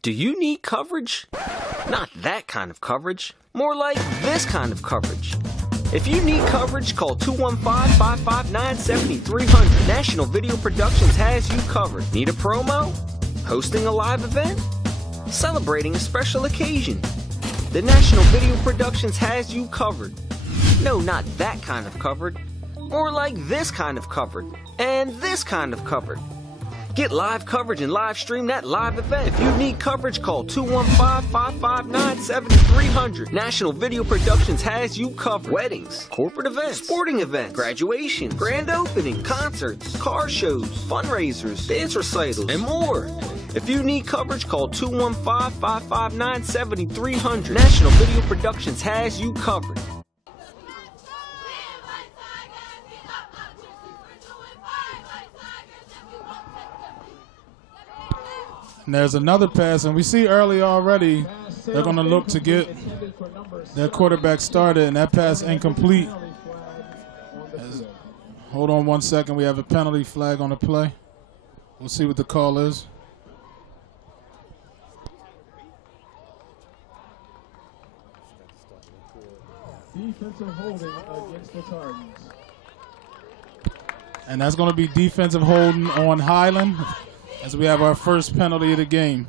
Do you need coverage? Not that kind of coverage. More like this kind of coverage. If you need coverage, call 215-559-7300. National Video Productions has you covered. Need a promo? Hosting a live event? Celebrating a special occasion? The National Video Productions has you covered. No, not that kind of covered. More like this kind of covered. And this kind of covered. Get live coverage and live stream that live event. If you need coverage, call 215-559-7300. National Video Productions has you covered. Weddings, corporate events, sporting events, graduations, grand opening, concerts, car shows, fundraisers, dance recitals, and more. If you need coverage, call 215-559-7300. National Video Productions has you covered. And there's another pass, and we see early already they're going to look to get their quarterback started, and that pass incomplete. Hold on 1 second. We have a penalty flag on the play. We'll see what the call is. Defensive holding against the Cardinals. And that's going to be defensive holding on Highland, as we have our first penalty of the game.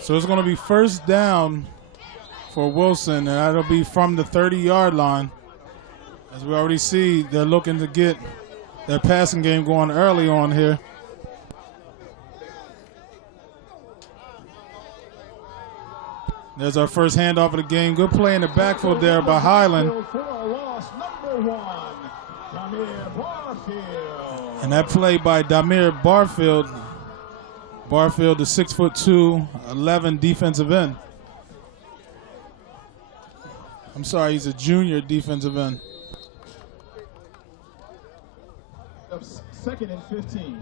So it's going to be first down for Wilson, and that'll be from the 30-yard line. As we already see, they're looking to get their passing game going early on here. There's our first handoff of the game. Good play in the backfield there by Highland. And that play by Damir Barfield. Barfield, the 6'2", 11 defensive end. I'm sorry, he's a junior defensive end. Second and 15.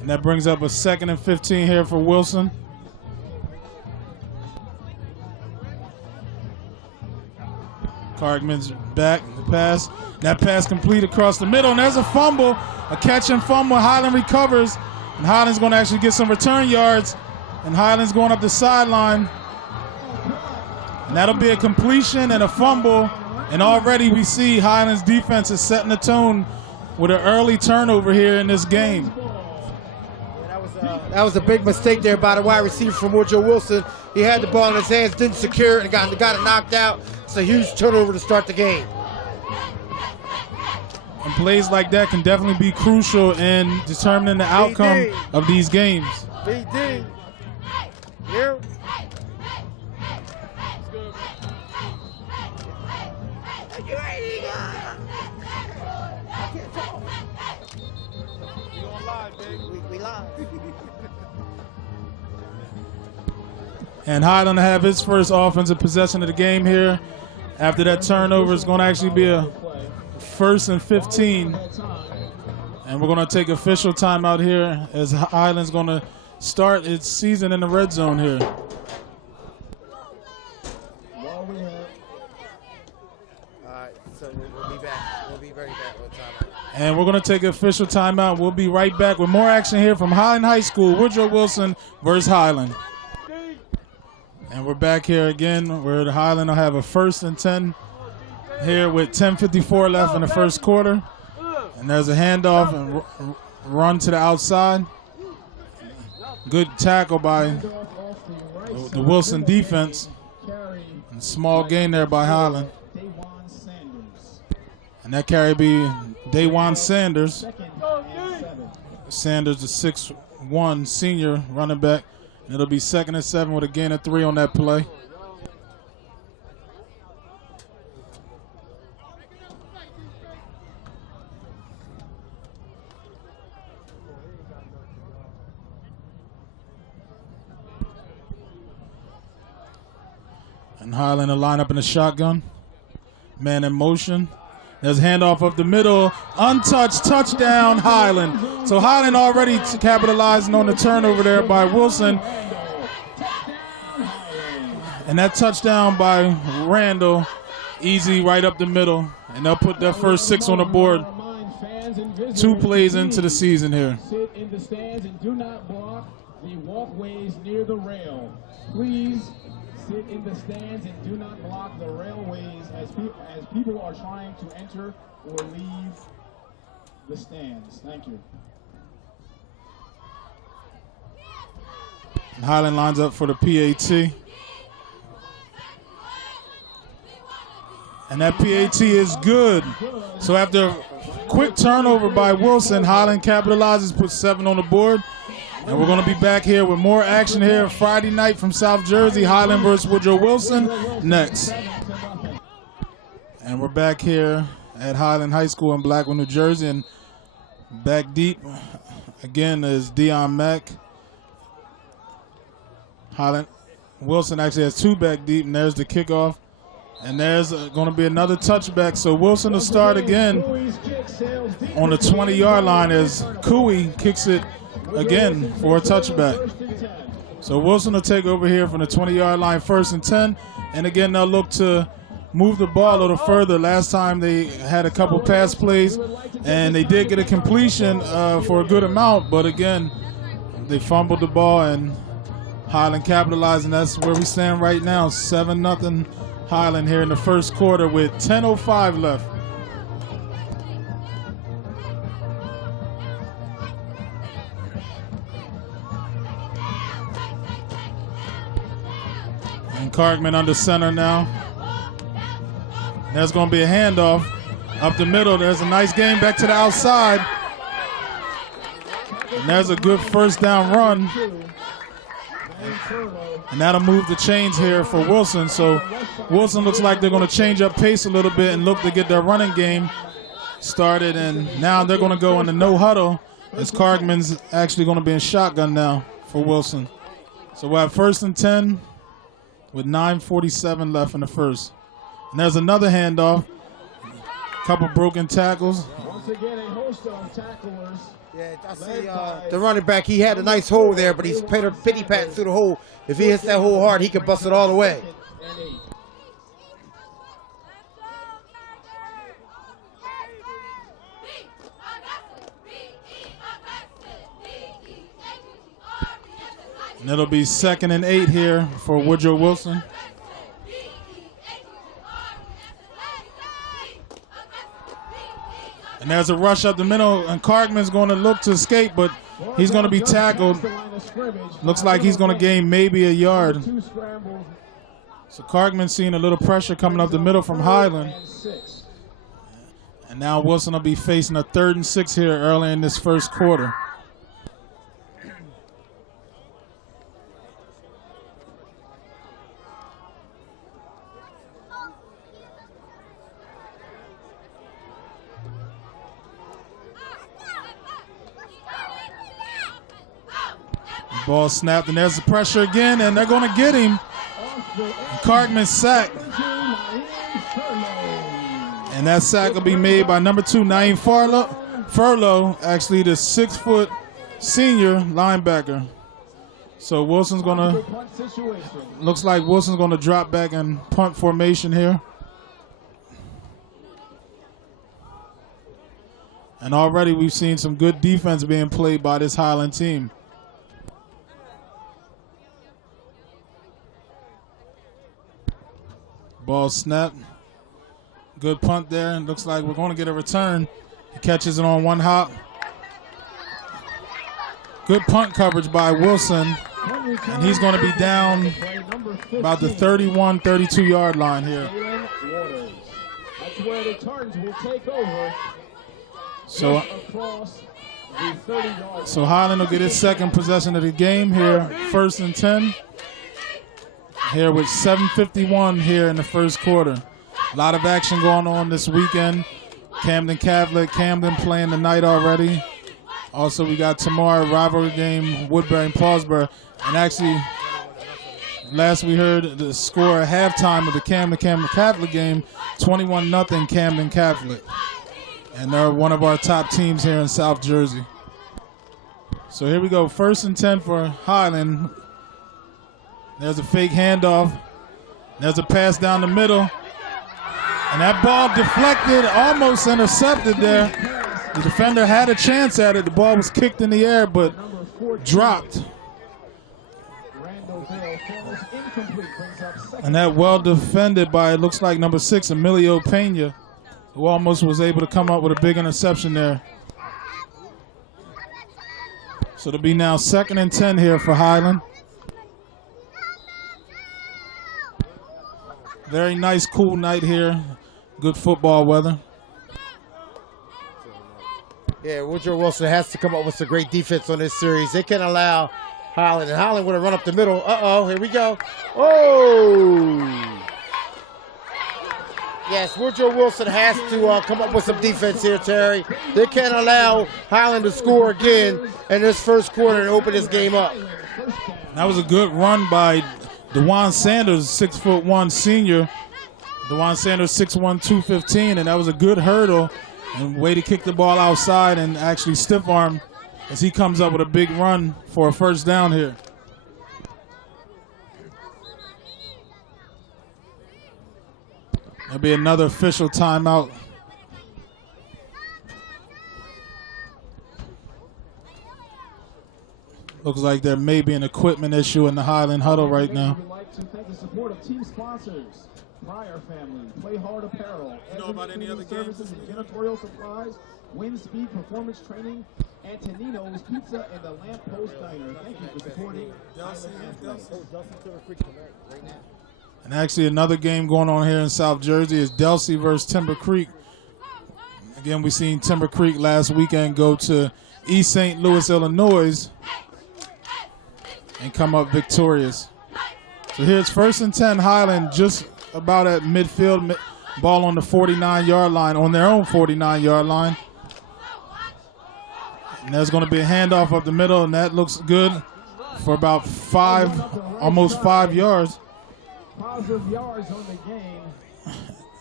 And that brings up a 2nd and 15 here for Wilson. Cargman's back, the pass. That pass complete across the middle, and there's a fumble, a catch and fumble. Highland recovers, and Highland's going to actually get some return yards, and Highland's going up the sideline. And that'll be a completion and a fumble, and already we see Highland's defense is setting the tone with an early turnover here in this game. That was a big mistake there by the wide receiver from Woodrow Wilson. He had the ball in his hands, didn't secure it, and got it knocked out. It's a huge turnover to start the game. And plays like that can definitely be crucial in determining the outcome of these games. BD. Yeah. And Highland will have his first offensive possession of the game here. After that turnover, it's going to actually be a 1st and 15. And we're going to take official timeout here as Highland's going to start its season in the red zone here. All right, so we'll be back. We'll be right back with timeout. And we're going to take official timeout. We'll be right back with more action here from Highland High School. Woodrow Wilson versus Highland. And we're back here again where the Highland will have a 1st and 10 here with 10:54 left in the first quarter. And there's a handoff and run to the outside. Good tackle by the Wilson defense. And small gain there by Highland. And that carry be Dawan Sanders. Sanders, the 6'1" senior running back. And it'll be 2nd and 7 with a gain of 3 on that play. And Highland will line up in the shotgun. Man in motion. There's a handoff up the middle. Untouched, touchdown, Highland. So Highland already capitalizing on the turnover there by Wilson. And that touchdown by Randall, easy right up the middle. And they'll put their first 6 on the board. 2 plays into the season here. Sit in the stands and do not block the walkways near the rail. Please sit in the stands and do not block the railways as people are trying to enter or leave the stands. Thank you. And Highland lines up for the PAT. And that PAT is good. So after a quick turnover by Wilson, Highland capitalizes, puts 7 on the board. And we're going to be back here with more action here Friday night from South Jersey. Highland versus Woodrow Wilson next. And we're back here at Highland High School in Blackwood, New Jersey. And back deep again is Dion Mack. Highland Wilson actually has 2 back deep, and there's the kickoff. And there's going to be another touchback. So Wilson will start again on the 20-yard line as Cooey kicks it again for a touchback. So Wilson will take over here from the 20-yard line, 1st and 10. And again, they'll look to move the ball a little further. Last time they had a couple pass plays, and they did get a completion for a good amount. But again, they fumbled the ball, and Highland capitalized, and that's where we stand right now, 7-0 Highland here in the first quarter with 10:05 left. And Cargman under center now. There's going to be a handoff up the middle. There's a nice game back to the outside. And there's a good first down run. And that'll move the chains here for Wilson. So Wilson looks like they're going to change up pace a little bit and look to get their running game started. And now they're going to go in the no huddle as Cargman's actually going to be in shotgun now for Wilson. So we'll have 1st and 10 with 9:47 left in the first. And there's another handoff. Couple broken tackles. Once again, a host of tacklers. Yeah, I see the running back. He had a nice hole there, but he's pity-patting through the hole. If he hits that hole hard, he can bust it all the way. And it'll be 2nd and 8 here for Woodrow Wilson. And there's a rush up the middle, and Cargman's going to look to escape, but he's going to be tackled. Looks like he's going to gain maybe a yard. So Cargman's seeing a little pressure coming up the middle from Highland. And now Wilson will be facing a 3rd and 6 here early in this first quarter. Ball snapped, and there's the pressure again, and they're going to get him. Cargman sacked. And that sack will be made by number 2, Naeem Furlow, actually the 6-foot senior linebacker. So Wilson's going to, looks like Wilson's going to drop back in punt formation here. And already we've seen some good defense being played by this Highland team. Ball snapped. Good punt there, and looks like we're going to get a return. He catches it on one hop. Good punt coverage by Wilson, and he's going to be down about the 31, 32-yard line here. That's where the Tartans will take over. So Highland will get his 2nd possession of the game here, 1st and 10. Here with 7:51 here in the first quarter. A lot of action going on this weekend. Camden playing tonight already. Also, we got tomorrow rivalry game, Woodbury and Paulsboro. And actually, last we heard the score at halftime of the Camden Catholic game, 21-0 Camden Catholic. And they're one of our top teams here in South Jersey. So here we go, 1st and 10 for Highland. There's a fake handoff. There's a pass down the middle. And that ball deflected, almost intercepted there. The defender had a chance at it. The ball was kicked in the air, but dropped. And that well defended by, it looks like, number 6, Emilio Pena, who almost was able to come up with a big interception there. So it'll be now 2nd and 10 here for Highland. Very nice, cool night here. Good football weather. Yeah, Woodrow Wilson has to come up with some great defense on this series. They can't allow Highland, and Highland would have run up the middle. Uh-oh, here we go. Oh! Yes, Woodrow Wilson has to come up with some defense here, Terry. They can't allow Highland to score again in this first quarter and open this game up. That was a good run by DeJuan Sanders, 6'1" senior. DeJuan Sanders, 6'1", 215, and that was a good hurdle and way to kick the ball outside and actually stiff arm as he comes up with a big run for a first down here. There'll be another official timeout. Looks like there may be an equipment issue in the Highland huddle right now. We'd like to thank the support of team sponsors, Pryor Family, Play Hard Apparel, about any other games? Services and Janitorial Supplies, Wind Speed Performance Training, Antonino's Pizza, and the Lamp Post Diner. Thank you for supporting Highland Athletics. And actually another game going on here in South Jersey is Delsey versus Timber Creek. Again, we seen Timber Creek last weekend go to East St. Louis, Illinois, and come up victorious. So here's 1st and 10, Highland just about at midfield, ball on the 49-yard line, on their own 49-yard line. And there's going to be a handoff up the middle, and that looks good for about almost 5 yards. Positive yards on the game.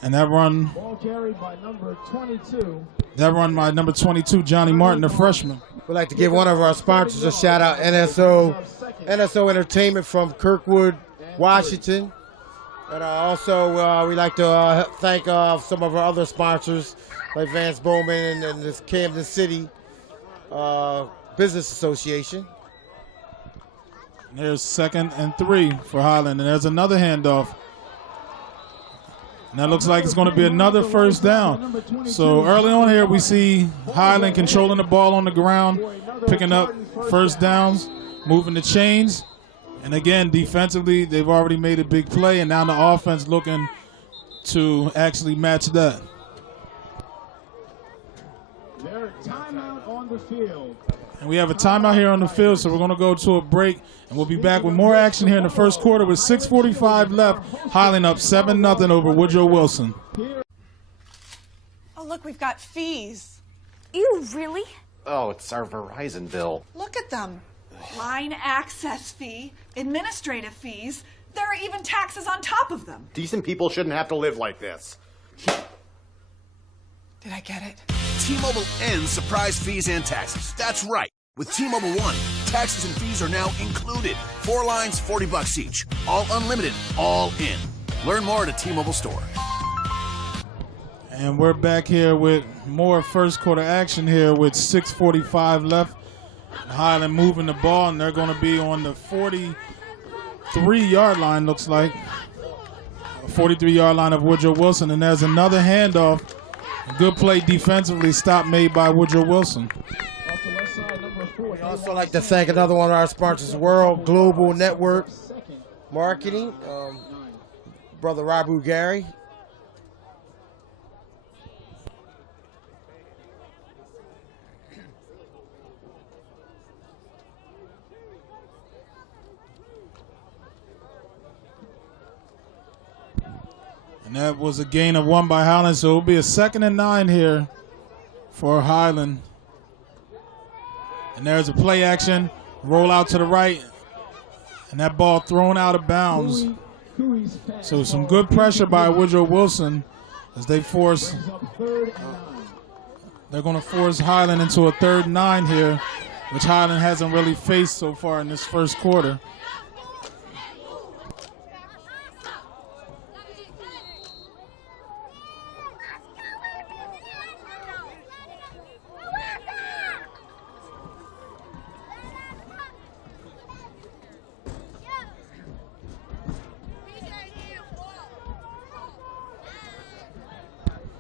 And that run, Ball carried by number 22. that run by number 22, Johnny Martin, the freshman. We'd like to give one of our sponsors a shout out, NSO Entertainment from Kirkwood, Washington. And also we'd like to thank some of our other sponsors like Vance Bowman and this Camden City Business Association. There's 2nd and 3 for Highland, and there's another handoff. And that looks like it's going to be another first down. So early on here, we see Highland controlling the ball on the ground, picking up first downs, moving the chains. And again, defensively, they've already made a big play, and now the offense looking to actually match that. Their timeout on the field. And we have a timeout here on the field, so we're going to go to a break, and we'll be back with more action here in the first quarter with 6:45 left. Highland up 7-0 over Woodrow Wilson. Oh, look, we've got fees. Ew, really? Oh, it's our Verizon bill. Look at them. Line access fee, administrative fees. There are even taxes on top of them. Decent people shouldn't have to live like this. Did I get it? T-Mobile ends surprise fees and taxes. That's right. With T-Mobile One, taxes and fees are now included. 4 lines, $40 each. All unlimited, all in. Learn more at a T-Mobile store. And we're back here with more first quarter action here with 6:45 left. Highland moving the ball, and they're going to be on the 43-yard line, looks like. 43-yard line of Woodrow Wilson, and there's another handoff. A good play defensively, stop made by Woodrow Wilson. We'd also like to thank another one of our sponsors, World Global Network Marketing, Brother Rabu Gary. And that was a gain of 1 by Highland, so it'll be a 2nd and 9 here for Highland. And there's a play action, roll out to the right, and that ball thrown out of bounds. So some good pressure by Woodrow Wilson as they force, they're going to force Highland into a 3rd and 9 here, which Highland hasn't really faced so far in this first quarter.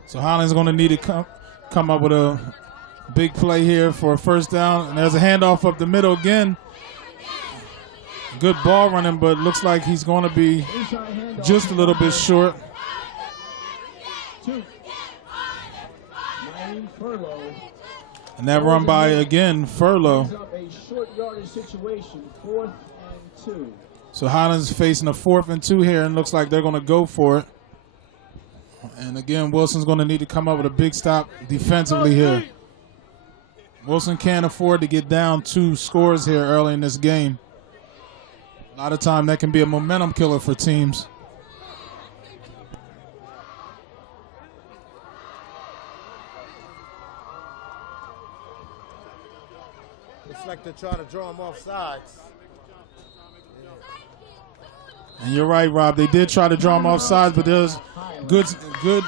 So Highland's going to need to come up with a big play here for a first down. And there's a handoff up the middle again. Good ball running, but looks like he's going to be just a little bit short. And that run by, again, Furlow. So Highland's facing a 4th and 2 here, and looks like they're going to go for it. And again, Wilson's going to need to come up with a big stop defensively here. Wilson can't afford to get down 2 scores here early in this game. A lot of time that can be a momentum killer for teams. Looks like they're trying to draw him off sides. And you're right, Rob. They did try to draw him off sides, but there's good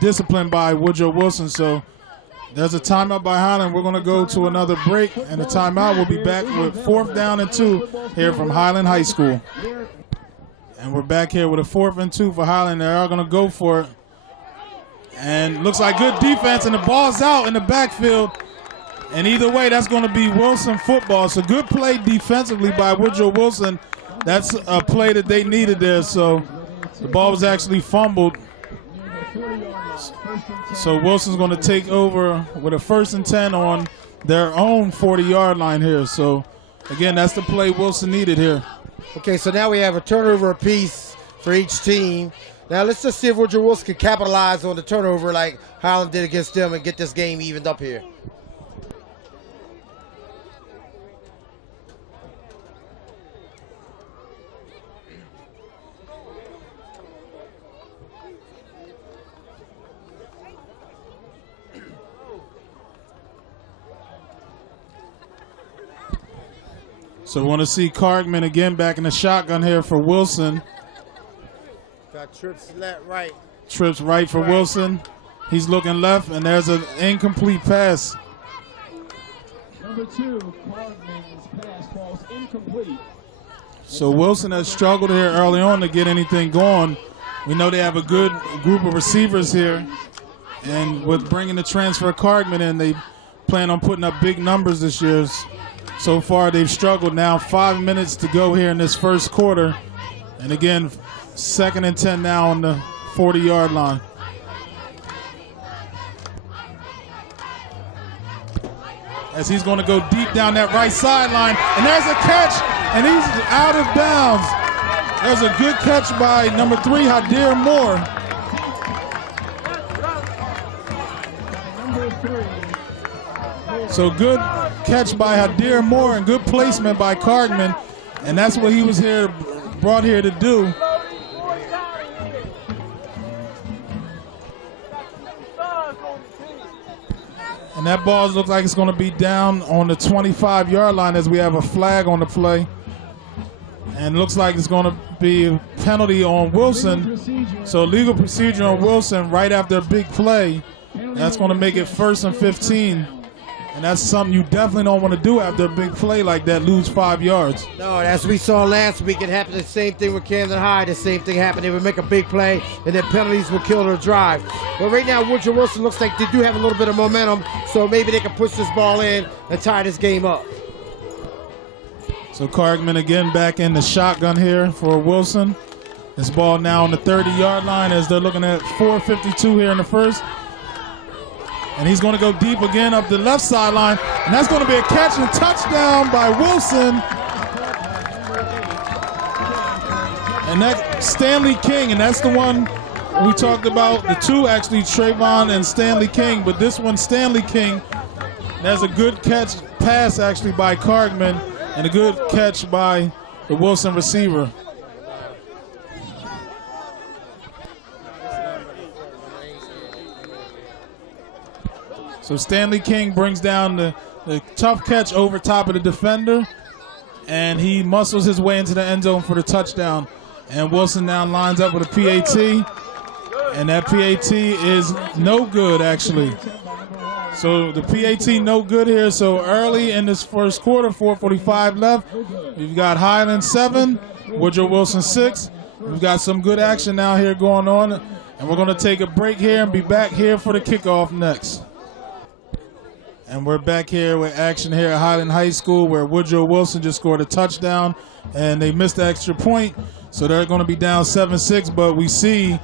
discipline by Woodrow Wilson. So there's a timeout by Highland. We're going to go to another break, and the timeout will be back with 4th down and 2 here from Highland High School. And we're back here with a 4th and 2 for Highland. They are going to go for it. And looks like good defense, and the ball's out in the backfield. And either way, that's going to be Wilson football. So good play defensively by Woodrow Wilson. That's a play that they needed there. So the ball was actually fumbled. So Wilson's going to take over with a 1st and 10 on their own 40-yard line here. So, again, that's the play Wilson needed here. Okay, so now we have a turnover apiece for each team. Now let's just see if Woodrow Wilson can capitalize on the turnover like Highland did against them and get this game evened up here. So we want to see Cargman again back in the shotgun here for Wilson. Got trips left, right. Trips right for Wilson. He's looking left, and there's an incomplete pass. Number 2, Cargman's pass falls incomplete. So Wilson has struggled here early on to get anything going. We know they have a good group of receivers here. And with bringing the transfer Cargman in, they plan on putting up big numbers this year. So far, they've struggled. Now 5 minutes to go here in this first quarter. And again, 2nd and 10 now on the 40-yard line. As he's going to go deep down that right sideline. And there's a catch, and he's out of bounds. There's a good catch by number 3, Hadir Moore. So good catch by Hadir Moore and good placement by Cargman, and that's what he was brought here to do. And that ball looks like it's going to be down on the 25-yard line as we have a flag on the play. And looks like it's going to be a penalty on Wilson. So legal procedure on Wilson right after a big play. That's going to make it 1st and 15. And that's something you definitely don't want to do after a big play like that, lose 5 yards. No, as we saw last week, it happened the same thing with Camden High. The same thing happened. They would make a big play, and then penalties would kill their drive. But right now, Woodrow Wilson looks like they do have a little bit of momentum, so maybe they can push this ball in and tie this game up. So Cargman again back in the shotgun here for Wilson. This ball now on the 30-yard line as they're looking at 4:52 here in the first. And he's going to go deep again up the left sideline. And that's going to be a catch and touchdown by Wilson. And that's Stanley King. And that's the one we talked about. The 2 actually, Trayvon and Stanley King. But this one, Stanley King. There's a good pass actually by Cargman. And a good catch by the Wilson receiver. So Stanley King brings down the tough catch over top of the defender, and he muscles his way into the end zone for the touchdown. And Wilson now lines up with a PAT, and that PAT is no good, actually. So the PAT no good here. So early in this first quarter, 4:45 left. We've got Highland 7, Woodrow Wilson 6. We've got some good action now here going on And we're going to take a break here and be back here for the kickoff next. And we're back here with action here at Highland High School, where Woodrow Wilson just scored a touchdown and they missed the extra point. So they're going to be down 7-6, but we see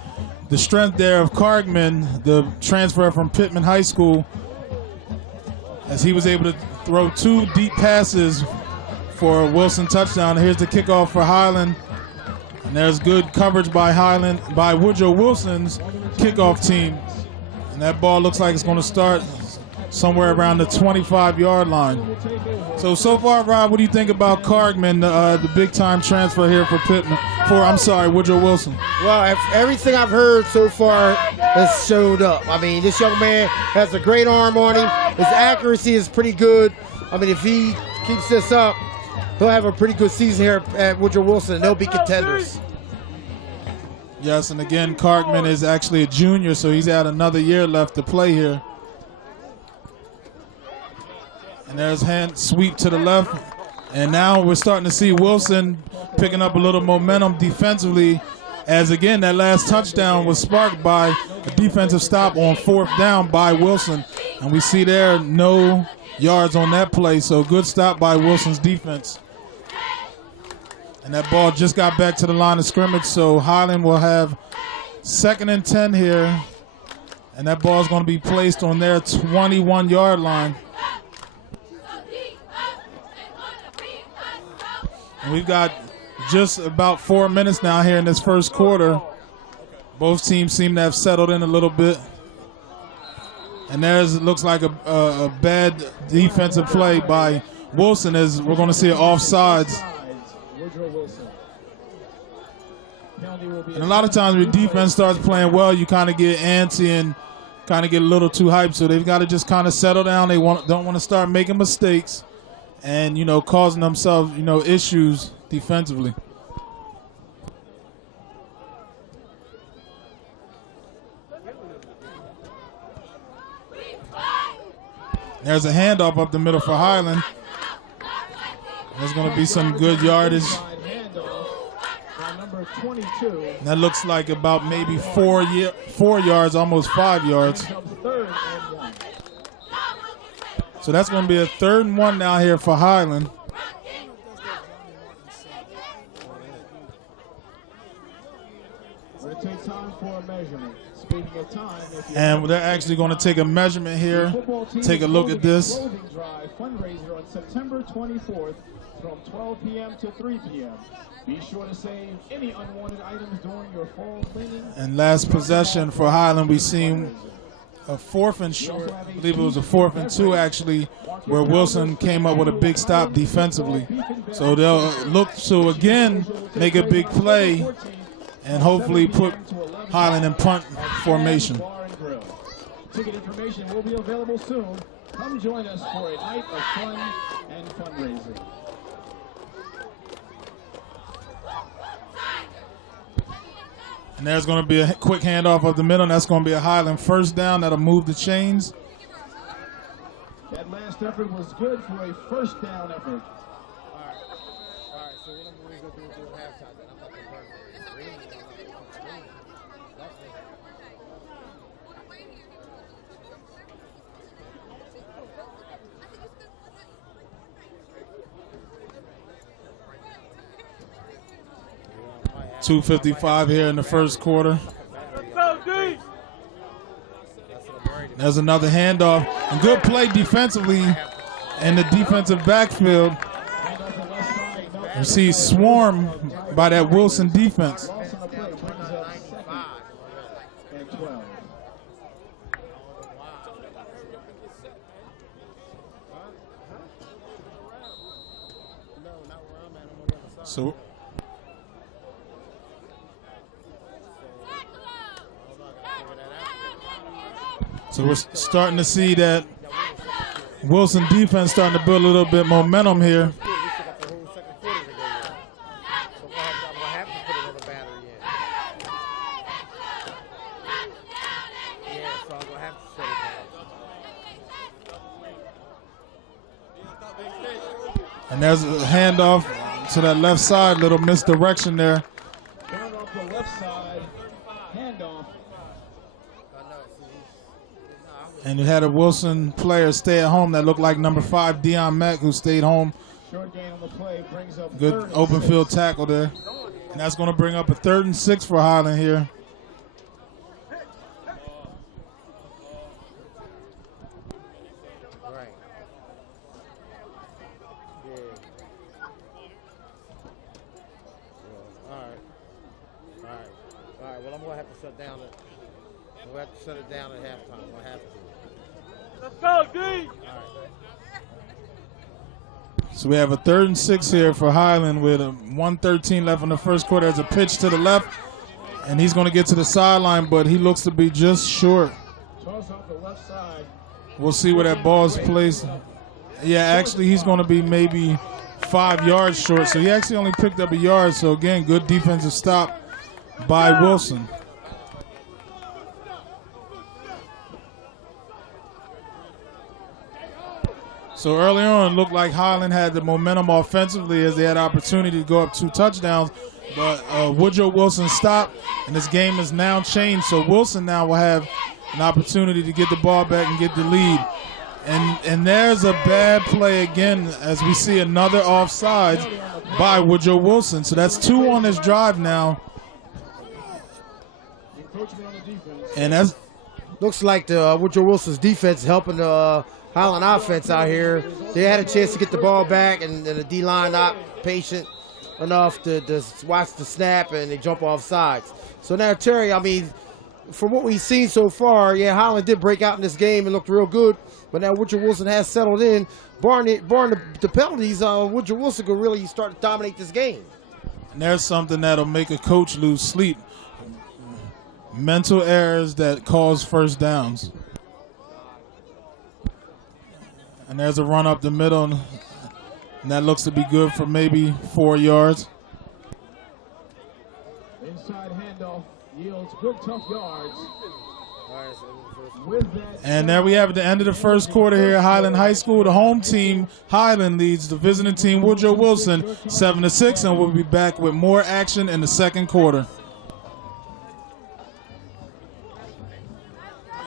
the strength there of Cargman, the transfer from Pittman High School, as he was able to throw 2 deep passes for a Wilson touchdown. Here's the kickoff for Highland. And there's good coverage by Woodrow Wilson's kickoff team. And that ball looks like it's going to start somewhere around the 25-yard line. So far, Rob, what do you think about Cargman, the big-time transfer here for Woodrow Wilson? Well, everything I've heard so far has showed up. I mean, this young man has a great arm on him. His accuracy is pretty good. I mean, if he keeps this up, he'll have a pretty good season here at Woodrow Wilson, and they'll be contenders. Yes, and again, Cargman is actually a junior, so he's had another year left to play here. And there's hand sweep to the left. And now we're starting to see Wilson picking up a little momentum defensively, as again, that last touchdown was sparked by a defensive stop on 4th down by Wilson. And we see there no yards on that play, so good stop by Wilson's defense. And that ball just got back to the line of scrimmage, so Highland will have 2nd and 10 here. And that ball is going to be placed on their 21-yard line. And we've got just about 4 minutes now here in this first quarter. Both teams seem to have settled in a little bit. And it looks like a bad defensive play by Wilson, as we're going to see it offsides. And a lot of times when defense starts playing well, you kind of get antsy and kind of get a little too hyped. So they've got to just kind of settle down. They don't want to start making mistakes and, causing themselves, issues defensively. There's a handoff up the middle for Highland. There's going to be some good yardage. That looks like about maybe 4 yards, almost 5 yards. So that's going to be a 3rd and 1 now here for Highland. And they're actually going to take a measurement here. Take a look at this. Fundraiser on September 24th from 12 p.m. to 3 p.m. Be sure to save any unwanted items during your fall cleaning. And last possession for Highland, we seen a 4th and short. I believe it was a 4th and 2 actually, where Wilson came up with a big stop defensively. So they'll look to again make a big play and hopefully put Highland in punt formation. Ticket information will be available soon. Come join us for a night of fun and fundraising. And there's going to be a quick handoff of the middle, and that's going to be a Highland 1st down. That'll move the chains. That last effort was good for a 1st down effort. So what I'm going to go do at halftime, then I'm not going to 2:55 here in the first quarter. There's another handoff. And good play defensively in the defensive backfield. You see swarm by that Wilson defense. So we're starting to see that Wilson defense starting to build a little bit momentum here. And there's a handoff to that left side, little misdirection there. Going off the left side, handoff And you had a Wilson player stay at home that looked like number 5, Deion Mack, who stayed home. Short gain on the play brings up Good 3rd and open 6. field tackle there. And that's going to bring up a 3rd and 6 for Highland here. Right. Yeah. All right. Well, I'm going to have to shut down it. I'm going to have to shut it down at halftime. I'm going to have to. Let's go, D! All right. So we have a 3rd and 6 here for Highland with 1:13 left in the first quarter. There's a pitch to the left, and he's going to get to the sideline, but he looks to be just short. Toss off the left side. We'll see where that ball is placed. Yeah, actually, he's going to be maybe 5 yards short, so he actually only picked up a yard. So, again, good defensive stop by Wilson. So early on, it looked like Highland had the momentum offensively as they had opportunity to go up 2 touchdowns. But Woodrow Wilson stopped, and this game has now changed. So Wilson now will have an opportunity to get the ball back and get the lead. And there's a bad play again as we see another offsides by Woodrow Wilson. So that's 2 on this drive now. And that's Looks like the Woodrow Wilson's defense helping the Highland offense out here. They had a chance to get the ball back, and the D-line not patient enough to watch the snap, and they jump off sides. So now, Terry, I mean, from what we've seen so far, yeah, Highland did break out in this game and looked real good, but now Woodrow Wilson has settled in. Barring the penalties, Woodrow Wilson could really start to dominate this game. And there's something that'll make a coach lose sleep. Mental errors that cause first downs. And there's a run up the middle, and that looks to be good for maybe 4 yards. Inside handoff yields good tough yards. And there we have it, the end of the first quarter here at Highland High School. The home team, Highland, leads the visiting team, Woodrow Wilson, 7-6, and we'll be back with more action in the second quarter.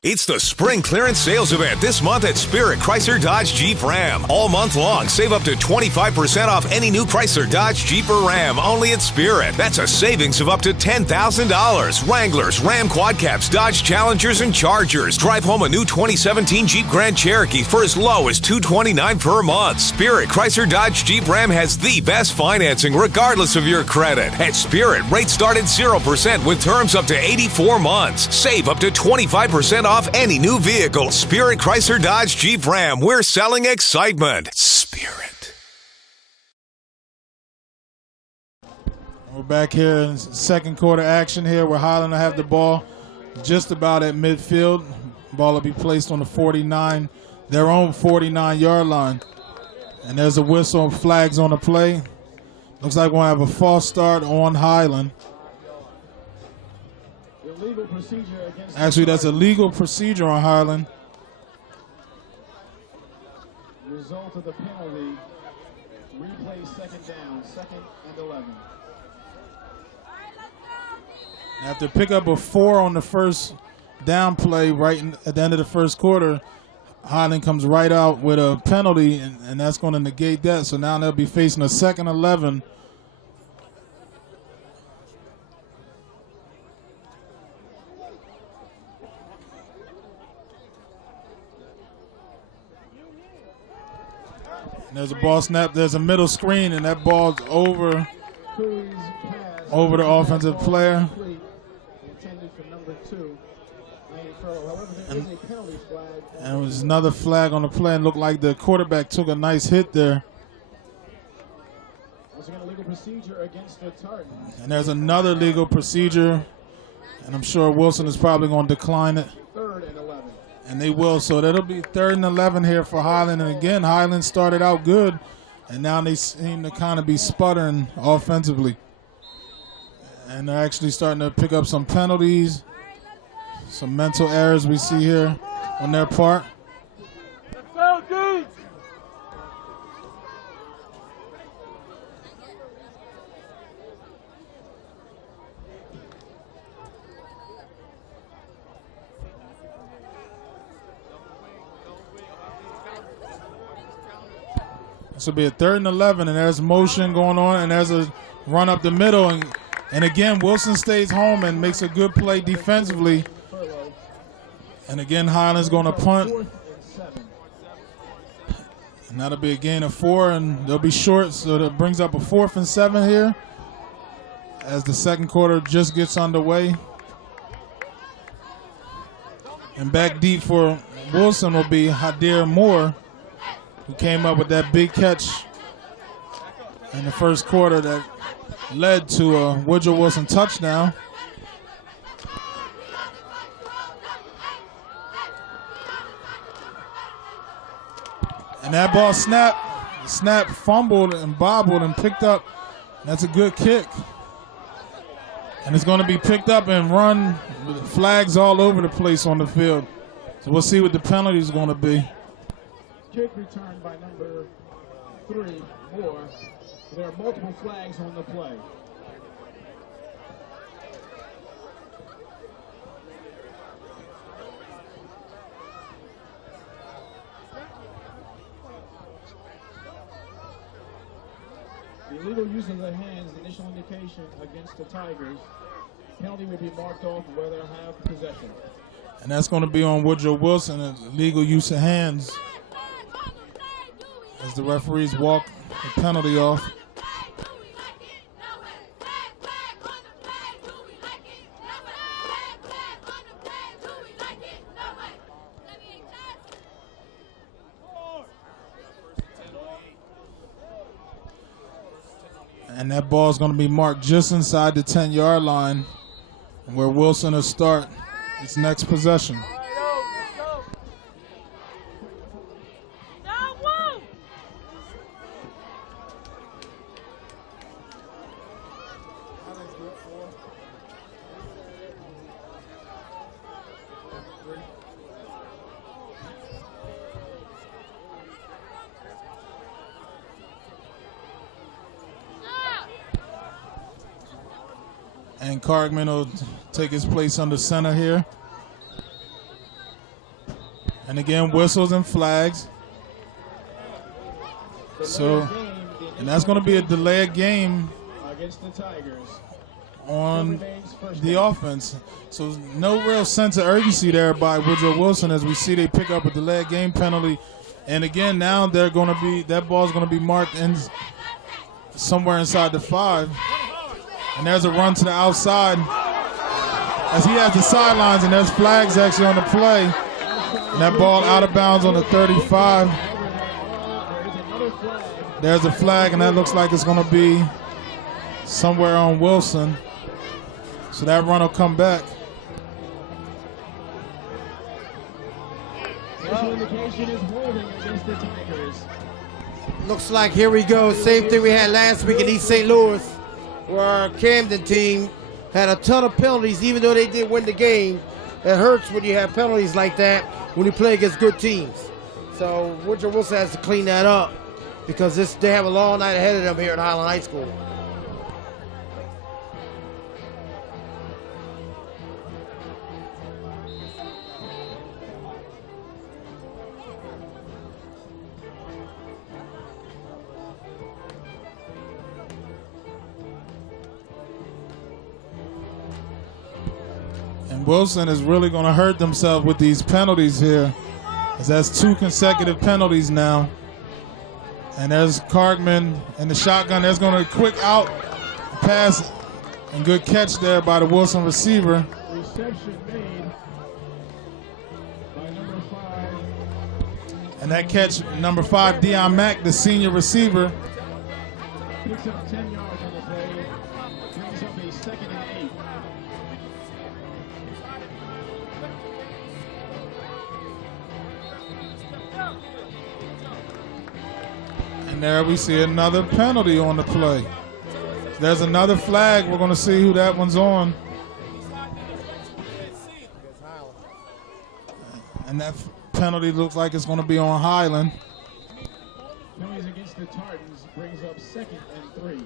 It's the spring clearance sales event this month at Spirit Chrysler Dodge Jeep Ram. All month long, save up to 25% off any new Chrysler Dodge Jeep or Ram only at Spirit. That's a savings of up to $10,000. Wranglers, Ram Quad Caps, Dodge Challengers, and Chargers. Drive home a new 2017 Jeep Grand Cherokee for as low as $229 per month. Spirit Chrysler Dodge Jeep Ram has the best financing regardless of your credit. At Spirit, rates start at 0% with terms up to 84 months. Save up to 25% off any new vehicle. Spirit Chrysler Dodge Jeep Ram. We're selling excitement. Spirit. We're back here in second quarter action here where Highland will have the ball just about at midfield. Ball will be placed on the 49, their own 49-yard line. And there's a whistle and flags on the play. Looks like we'll have a false start on Highland. Actually, that's a legal procedure on Highland. Result of the penalty. Replay second down, 2nd and 11. After pick up a 4 on the first down play at the end of the first quarter, Highland comes right out with a penalty, and that's going to negate that. So now they'll be facing a 2nd and 11. There's a ball snap. There's a middle screen, and that ball's over the offensive player. And it was another flag on the play. It looked like the quarterback took a nice hit there. And there's another legal procedure, and I'm sure Wilson is probably going to decline it. 3rd and 11. And they will, so that'll be 3rd and 11 here for Highland. And again, Highland started out good, and now they seem to kind of be sputtering offensively. And they're actually starting to pick up some penalties, some mental errors we see here on their part. This will be a 3rd and 11, and there's motion going on, and there's a run up the middle. And again, Wilson stays home and makes a good play defensively. And again, Highland's going to punt. And that'll be a gain of 4, and they'll be short, so that brings up a 4th and 7 here as the second quarter just gets underway. And back deep for Wilson will be Hadir Moore, who came up with that big catch in the first quarter that led to a Woodrow Wilson touchdown. And that ball snapped, fumbled and bobbled and picked up. That's a good kick. And it's going to be picked up and run with flags all over the place on the field. So we'll see what the penalty is going to be. Kick returned by number 3, Moore. There are multiple flags on the play. The illegal use of the hands, the initial indication against the Tigers. Penalty will be marked off whether they have possession. And that's going to be on Woodrow Wilson, illegal use of hands, as the referees walk the penalty off. And that ball is going to be marked just inside the 10-yard line, where Wilson will start its next possession. And Cargman will take his place under center here. And again, whistles and flags. So, and that's going to be a delay of game against the Tigers on the offense. So no real sense of urgency there by Woodrow Wilson, as we see they pick up a delay of game penalty. And again, now they're going to be, that ball's going to be marked in somewhere inside the 5. And there's a run to the outside as he has the sidelines, and there's flags actually on the play. And that ball out of bounds on the 35. There's a flag, and that looks like it's going to be somewhere on Wilson. So that run will come back. Looks like here we go. Same thing we had last week in East St. Louis, where our Camden team had a ton of penalties, even though they did win the game. It hurts when you have penalties like that when you play against good teams. So Woodrow Wilson has to clean that up, because they have a long night ahead of them here at Highland High School. And Wilson is really going to hurt themselves with these penalties here, as that's 2 consecutive penalties now. And there's Cargman in the shotgun. There's going to quick out pass and good catch there by the Wilson receiver. Reception made by number 5. And that catch, number 5, Deion Mack, the senior receiver. Picks up 10 yards on the play. Brings up a 2nd and 8. And there we see another penalty on the play. There's another flag. We're going to see who that one's on. And that penalty looks like it's going to be on Highland. Penalties against the Tartans brings up 2nd and 3.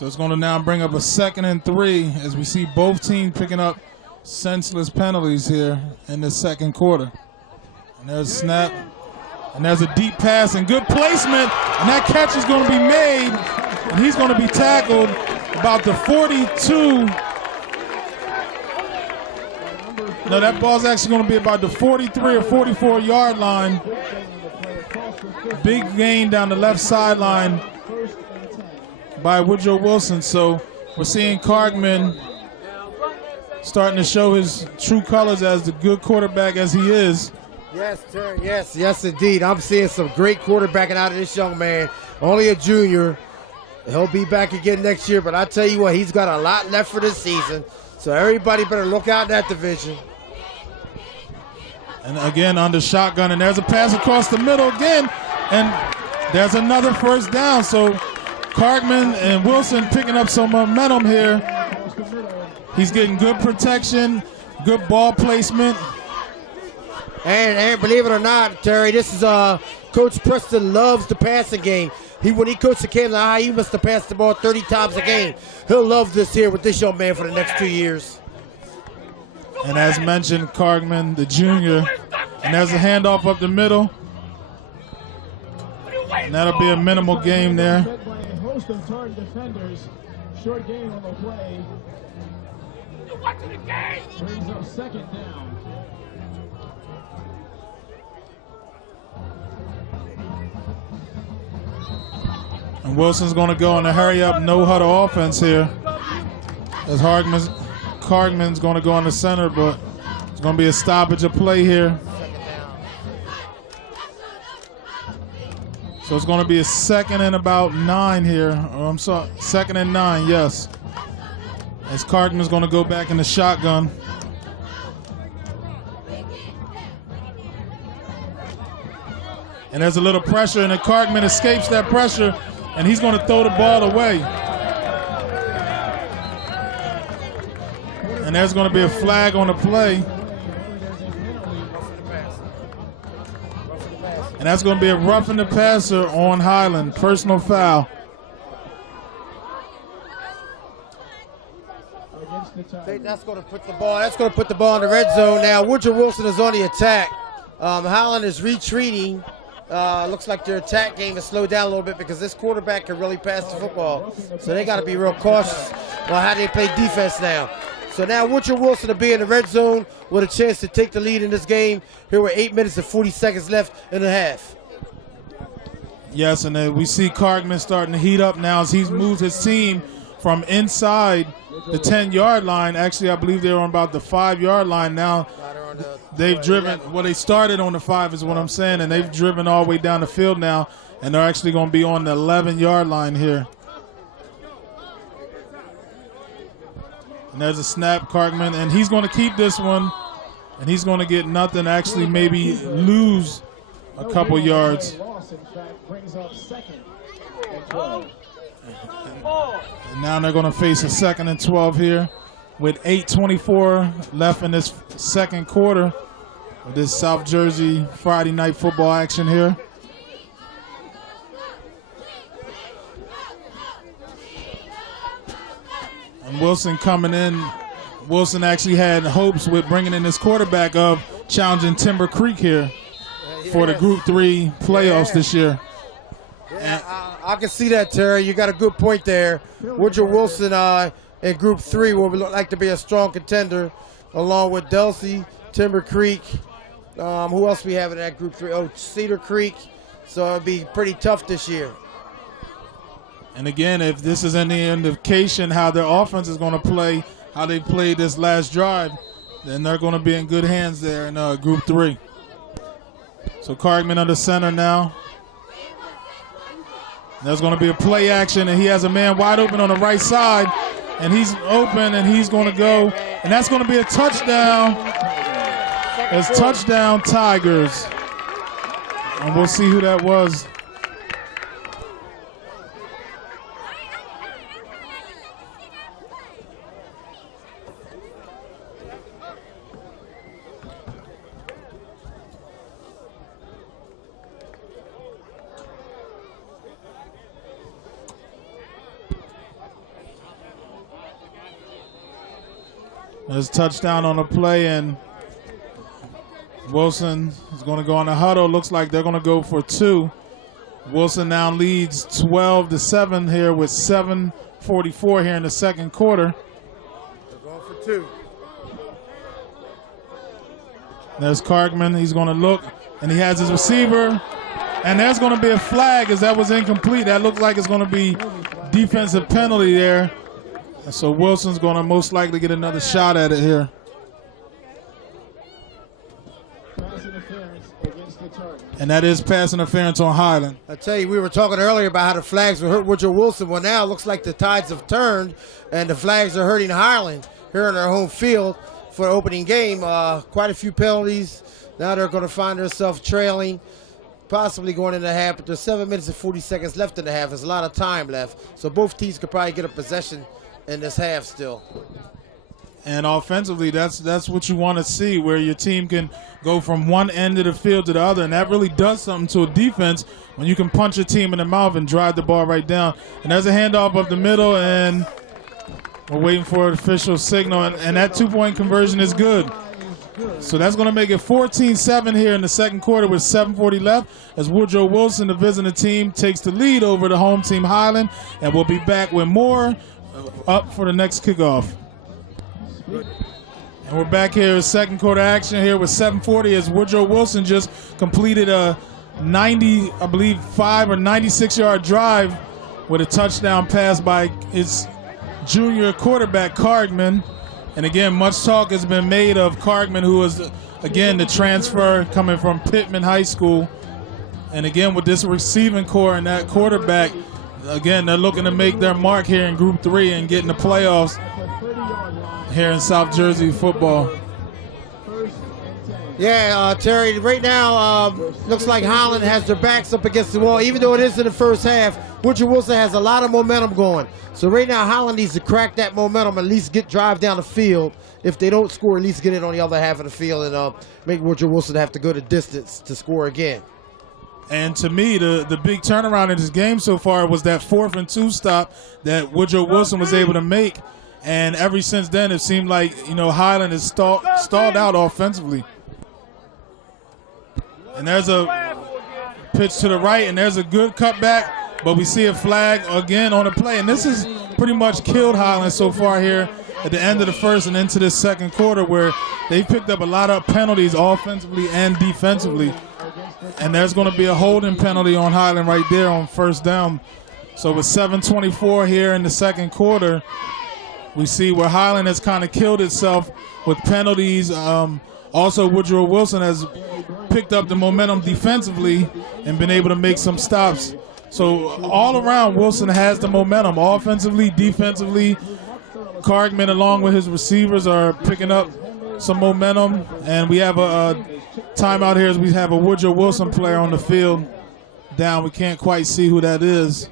So it's going to now bring up a 2nd and 3 as we see both teams picking up senseless penalties here in the second quarter. And there's a snap. And there's a deep pass and good placement. And that catch is going to be made. And he's going to be tackled about the 42. No, that ball's actually going to be about the 43 or 44 yard line. Big gain down the left sideline by Woodrow Wilson. So we're seeing Cargman starting to show his true colors as the good quarterback as he is. Yes, Terry. Yes, indeed. I'm seeing some great quarterbacking out of this young man. Only a junior. He'll be back again next year, but I tell you what, he's got a lot left for this season. So everybody better look out in that division. And again, under shotgun, and there's a pass across the middle again, and there's another first down. So Cargman and Wilson picking up some momentum here. He's getting good protection, good ball placement. And believe it or not, Terry, this is Coach Preston loves the passing game. When he coached the Kansas High, he must have passed the ball 30 times a game. He'll love this here with this young man for the next 2 years. And as mentioned, Cargman, the junior, and there's a handoff up the middle. And that'll be a minimal game there. Short game on the play. Brings up 2nd down. And Wilson's going to go on a hurry-up, no-huddle offense here. As Cargman's going to go on the center, but it's going to be a stoppage of play here. So it's going to be a 2nd and about 9 here. Oh, I'm sorry, 2nd and 9, yes. As Cargman's going to go back in the shotgun. And there's a little pressure, and then Cargman escapes that pressure, and he's going to throw the ball away. And there's going to be a flag on the play. And that's going to be a roughing the passer on Highland. Personal foul. That's going to put the ball in the red zone. Now Woodrow Wilson is on the attack. Highland is retreating. Looks like their attack game has slowed down a little bit because this quarterback can really pass the football. So they got to be real cautious on how they play defense now. So now Woodrow Wilson will be in the red zone with a chance to take the lead in this game here with 8 minutes and 40 seconds left in the half. Yes, and we see Cargman starting to heat up now as he's moved his team from inside the 10-yard line. Actually, I believe they're on about the 5-yard line now. They've driven, well, they started on the 5 is what I'm saying, and they've driven all the way down the field now, and they're actually going to be on the 11-yard line here. And there's a snap, Cargman, and he's going to keep this one, and he's going to get nothing, actually maybe lose a couple yards. And now they're going to face a 2nd and 12 here with 8:24 left in this second quarter of this South Jersey Friday night football action here. And Wilson coming in. Wilson actually had hopes with bringing in this quarterback of challenging Timber Creek here for the Group 3 playoffs this year. I can see that, Terry. You got a good point there. Woodrow Wilson in Group 3 will look like to be a strong contender, along with Delsey, Timber Creek. Who else we have in that Group 3? Oh, Cedar Creek. So it'll be pretty tough this year. And again, if this is any indication how their offense is going to play, how they played this last drive, then they're going to be in good hands there in Group 3. So Cargman under center now. There's going to be a play action, and he has a man wide open on the right side, and he's open, and he's going to go, and that's going to be a touchdown. It's touchdown Tigers. And we'll see who that was. There's a touchdown on the play, and Wilson is going to go on the huddle. Looks like they're going to go for 2. Wilson now leads 12-7 here with 7:44 here in the second quarter. They're going for 2. There's Cargman. He's going to look, and he has his receiver. And there's going to be a flag as that was incomplete. That looks like it's going to be defensive penalty there. And so Wilson's going to most likely get another shot at it here. And that is pass interference on Highland. I tell you, we were talking earlier about how the flags would hurt Woodrow Wilson. Well, now it looks like the tides have turned, and the flags are hurting Highland here in their home field for the opening game. Quite a few penalties. Now they're going to find themselves trailing, possibly going into half, but there's 7 minutes and 40 seconds left in the half. There's a lot of time left. So both teams could probably get a possession in this half still. And offensively, that's what you want to see, where your team can go from one end of the field to the other. And that really does something to a defense when you can punch a team in the mouth and drive the ball right down. And there's a handoff up the middle, and we're waiting for an official signal. And that 2-point conversion is good. So that's going to make it 14-7 here in the second quarter with 7:40 left as Woodrow Wilson, the visiting team, takes the lead over the home team Highland. And we'll be back with more up for the next kickoff. And we're back here with second quarter action here with 7:40 as Woodrow Wilson just completed a 95 or 96-yard drive with a touchdown pass by his junior quarterback, Cargman. And again, much talk has been made of Cargman, who is, again, the transfer coming from Pittman High School. And again, with this receiving core and that quarterback, again, they're looking to make their mark here in Group 3 and get in the playoffs here in South Jersey football. Yeah, Terry, right now, looks like Highland has their backs up against the wall. Even though it is in the first half, Woodrow Wilson has a lot of momentum going. So right now, Highland needs to crack that momentum, at least drive down the field. If they don't score, at least get it on the other half of the field and make Woodrow Wilson have to go the distance to score again. And to me, the big turnaround in this game so far was that 4th and 2 stop that Woodrow Wilson was able to make. And ever since then, it seemed like, Highland is stalled out offensively. And there's a pitch to the right, and there's a good cutback, but we see a flag again on the play. And this has pretty much killed Highland so far here at the end of the first and into this second quarter, where they picked up a lot of penalties offensively and defensively. And there's going to be a holding penalty on Highland right there on first down. So with 7:24 here in the second quarter, we see where Highland has kind of killed itself with penalties. Also, Woodrow Wilson has picked up the momentum defensively and been able to make some stops. So all around, Wilson has the momentum offensively, defensively. Cargman, along with his receivers, are picking up some momentum. And we have a timeout here as we have a Woodrow Wilson player on the field down. We can't quite see who that is.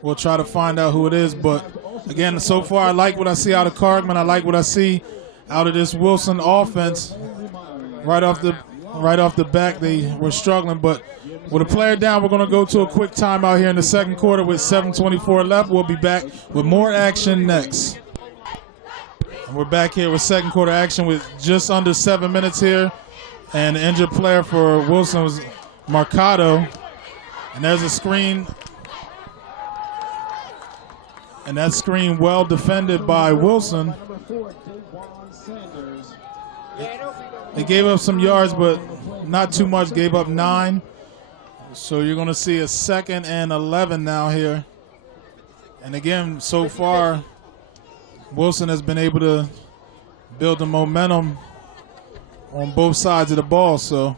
We'll try to find out who it is. But, again, so far I like what I see out of Cargman. I like what I see out of this Wilson offense. Right off the back, they were struggling. But with a player down, we're going to go to a quick timeout here in the second quarter with 7:24 left. We'll be back with more action next. And we're back here with second quarter action with just under 7 minutes here. And the injured player for Wilson was Mercado. And there's a screen. And that screen well defended by Wilson. They gave up some yards, but not too much. Gave up 9. So you're going to see a 2nd and 11 now here. And again, so far, Wilson has been able to build the momentum on both sides of the ball. So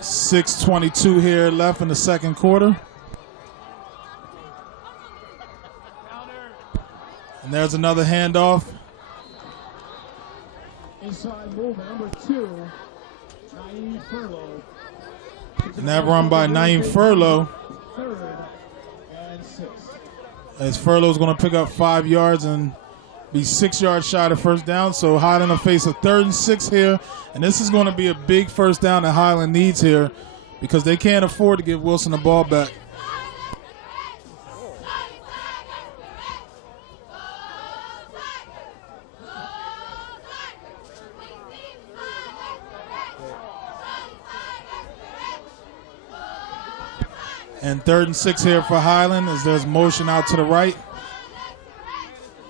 6:22 here left in the second quarter. And there's another handoff. Inside move, number 2, Naeem Furlow. And that run by Naeem Furlow. 3rd and 6. As Furlow's going to pick up 5 yards and be 6 yards shy of first down. So Highland will face a 3rd and 6 here. And this is going to be a big first down that Highland needs here because they can't afford to give Wilson the ball back. And 3rd and 6 here for Highland as there's motion out to the right.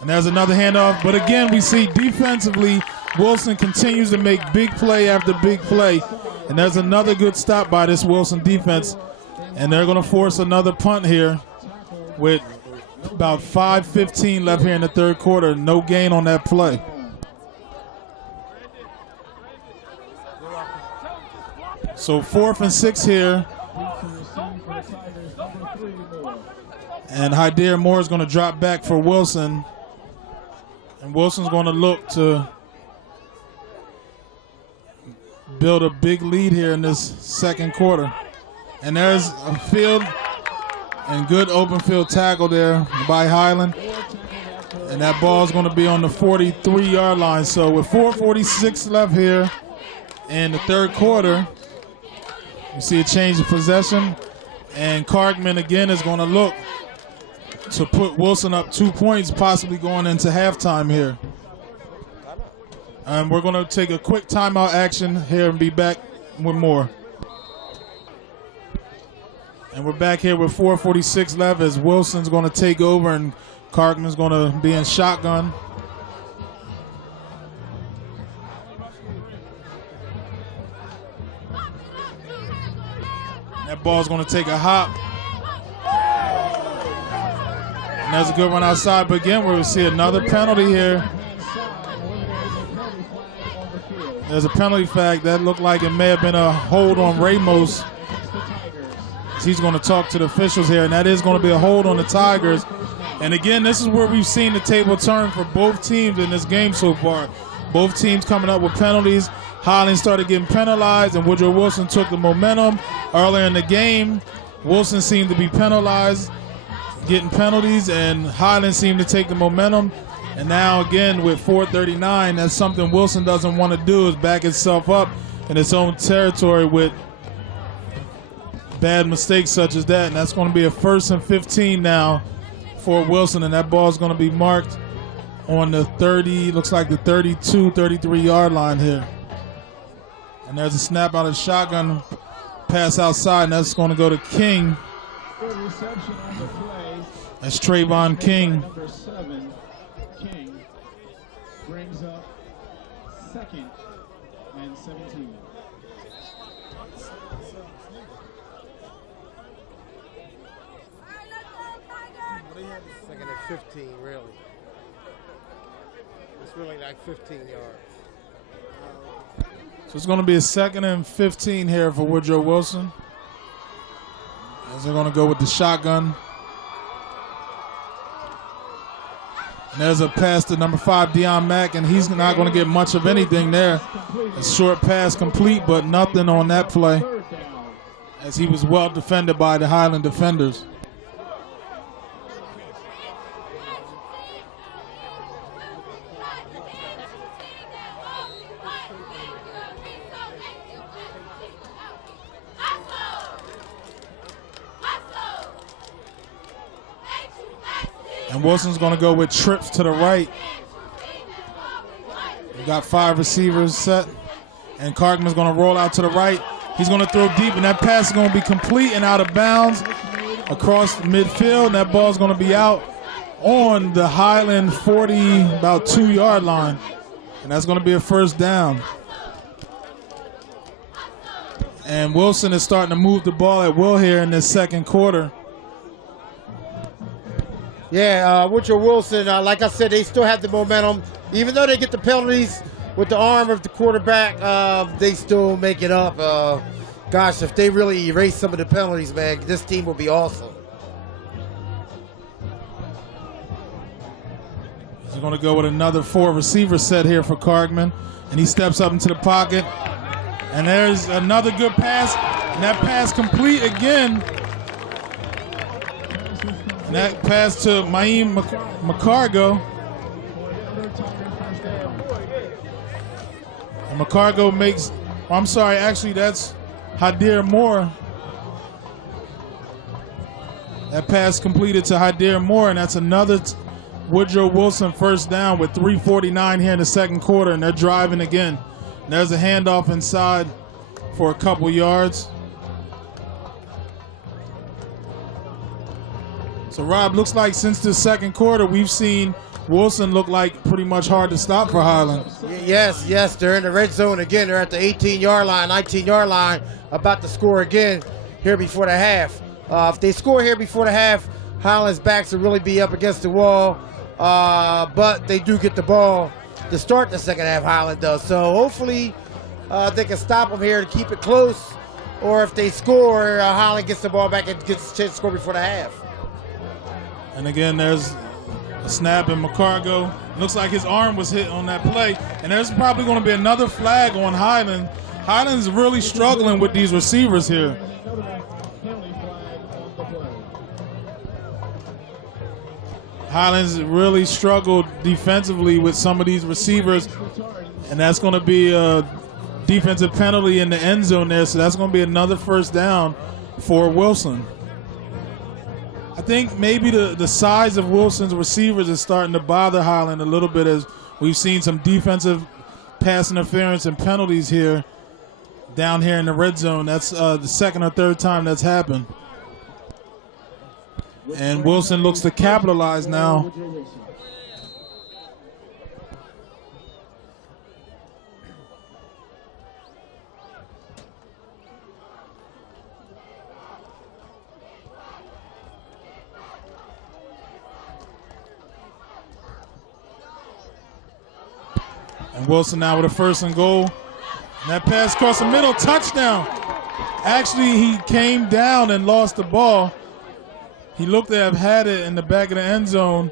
And there's another handoff. But again, we see defensively, Wilson continues to make big play after big play. And there's another good stop by this Wilson defense. And they're going to force another punt here with about 5:15 left here in the 3rd quarter. No gain on that play. So 4th and 6 here. And Hydear Moore is going to drop back for Wilson. And Wilson's going to look to build a big lead here in this 2nd quarter. And there's a field and good open field tackle there by Highland. And that ball is going to be on the 43-yard line. So with 4:46 left here in the 3rd quarter, you see a change of possession. And Cargman again is going to look to put Wilson up 2 points, possibly going into halftime here. And we're going to take a quick timeout action here and be back with more. And we're back here with 4:46 left as Wilson's going to take over and Cargman's going to be in shotgun. That ball's going to take a hop. And that's a good one outside. But again, we're going to see another penalty here. There's a penalty flag that looked like it may have been a hold on Ramos. He's going to talk to the officials here, and that is going to be a hold on the Tigers. And again, this is where we've seen the table turn for both teams in this game so far. Both teams coming up with penalties. Highland started getting penalized, and Woodrow Wilson took the momentum. Earlier in the game, Wilson seemed to be penalized, getting penalties, and Highland seemed to take the momentum. And now again with 4:39, that's something Wilson doesn't want to do, is back itself up in its own territory with bad mistakes such as that. And that's going to be a 1st and 15 now for Wilson, and that ball is going to be marked on the 30, looks like the 32, 33-yard line here. And there's a snap out of the shotgun, pass outside, and that's going to go to King. Good reception on the play. That's Trayvon King. Number 7, King, brings up 2nd and 17. Second and 15, really. It's really like 15 yards. So it's going to be a 2nd and 15 here for Woodrow Wilson, as they're going to go with the shotgun. And there's a pass to number 5, Deion Mack, and he's not going to get much of anything there. A short pass complete, but nothing on that play, as he was well defended by the Highland defenders. And Wilson's going to go with trips to the right. We've got 5 receivers set. And Cargman's going to roll out to the right. He's going to throw deep, and that pass is going to be complete and out of bounds across midfield. And that ball is going to be out on the Highland 40, about 2-yard line. And that's going to be a 1st down. And Wilson is starting to move the ball at will here in this 2nd quarter. Yeah, Woodrow Wilson, like I said, they still have the momentum. Even though they get the penalties with the arm of the quarterback, they still make it up. Gosh, if they really erase some of the penalties, man, this team will be awesome. He's going to go with another 4 receiver set here for Cargman. And he steps up into the pocket. And there's another good pass. And that pass complete again. And that pass to Maim McCargo. And McCargo makes, I'm sorry, actually that's Hydear Moore. That pass completed to Hydear Moore, and that's another Woodrow Wilson 1st down with 3:49 here in the 2nd quarter, and they're driving again. And there's a handoff inside for a couple yards. So, Rob, looks like since the second quarter, we've seen Wilson look like pretty much hard to stop for Highland. Yes, they're in the red zone again. They're at the 18-yard line, 19-yard line, about to score again here before the half. If they score here before the half, Highland's backs will really be up against the wall, but they do get the ball to start the second half, Highland does. So hopefully they can stop them here to keep it close, or if they score, Highland gets the ball back and gets a chance to score before the half. And again, there's a snap, and McCargo looks like his arm was hit on that play. And there's probably going to be another flag on Highland. Highland's really struggling with these receivers here. Highland's really struggled defensively with some of these receivers, and that's going to be a defensive penalty in the end zone there, so that's going to be another first down for Wilson. I think maybe the size of Wilson's receivers is starting to bother Highland a little bit, as we've seen some defensive pass interference and penalties here down here in the red zone. That's the second or third time that's happened. And Wilson looks to capitalize now. And Wilson now with a 1st and goal. And that pass across the middle, touchdown. Actually, he came down and lost the ball. He looked to have had it in the back of the end zone,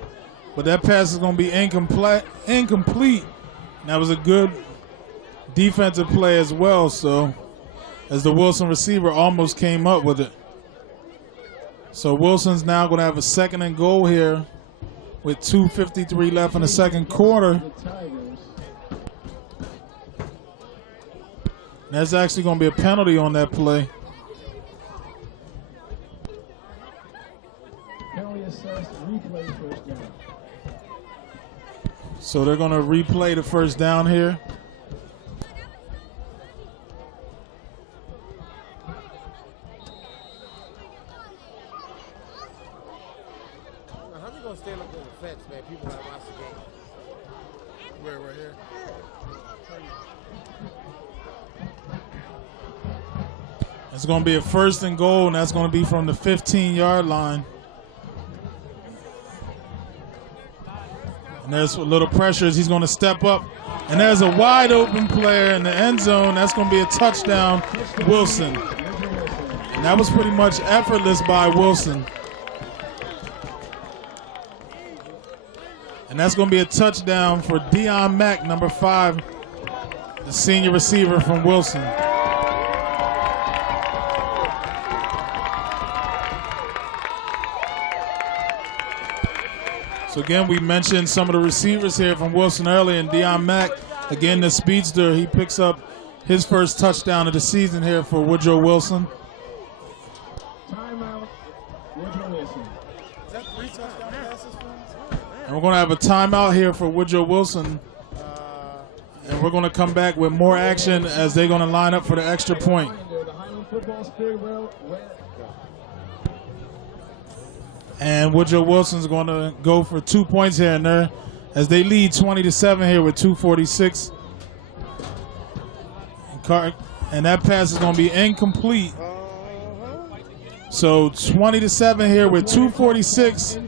but that pass is going to be incomplete. And that was a good defensive play as well, so as the Wilson receiver almost came up with it. So Wilson's now going to have a 2nd and goal here with 2:53 left in the second quarter. That's actually going to be a penalty on that play. So they're going to replay the first down here. How are we going to stand up on the fence, man? People that watch the game. Where, right here? It's going to be a 1st and goal, and that's going to be from the 15-yard line. And there's a little pressure as he's going to step up. And there's a wide open player in the end zone. That's going to be a touchdown, Wilson. And that was pretty much effortless by Wilson. And that's going to be a touchdown for Deion Mack, number 5, the senior receiver from Wilson. So again, we mentioned some of the receivers here from Wilson earlier, and Deion Mack, again, the speedster, he picks up his first touchdown of the season here for Woodrow Wilson. Timeout, Woodrow Wilson. Is that 3 touchdown passes for him? And we're going to have a timeout here for Woodrow Wilson. And we're going to come back with more action as they're going to line up for the extra point. The Highland football spirit And Woodrow Wilson's going to go for 2 points here and there as they lead 20-7 here with 2:46. And that pass is going to be incomplete. So 20-7 here with 2:46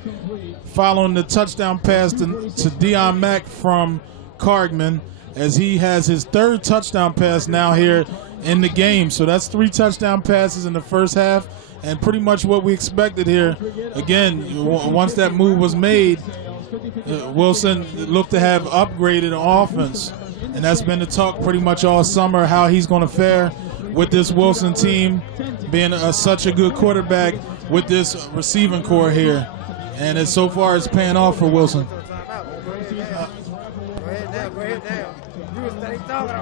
following the touchdown pass to Deion Mack from Cargman, as he has his 3rd touchdown pass now here in the game. So that's 3 touchdown passes in the first half, and pretty much what we expected here. Again, once that move was made, Wilson looked to have upgraded offense, and that's been the talk pretty much all summer, how he's going to fare with this Wilson team being such a good quarterback with this receiving core here. And so far it's paying off for Wilson. Go ahead now. You were steady talking.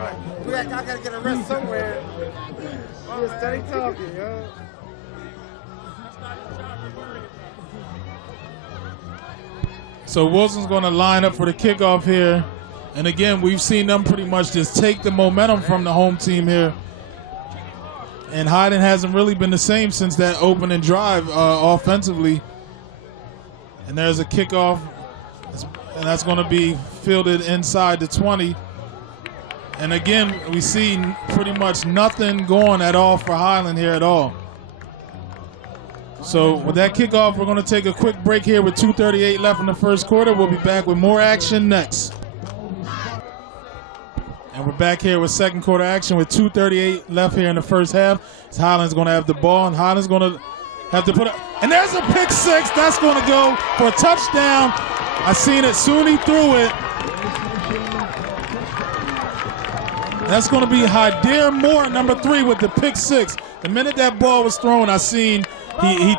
I got to get a rest somewhere. You were steady talking, yo. So Wilson's going to line up for the kickoff here. And again, we've seen them pretty much just take the momentum from the home team here. And Highland hasn't really been the same since that opening drive offensively. And there's a kickoff, and that's going to be fielded inside the 20. And again, we see pretty much nothing going at all for Highland here at all. So with that kickoff, we're going to take a quick break here with 2:38 left in the first quarter. We'll be back with more action next. And we're back here with second quarter action with 2:38 left here in the first half. So Highland's going to have the ball, and Highland's going to have to put it. And there's a pick six. That's going to go for a touchdown. I seen it. Soon he threw it. That's going to be Hydear Moore, number 3, with the pick six. The minute that ball was thrown, I seen he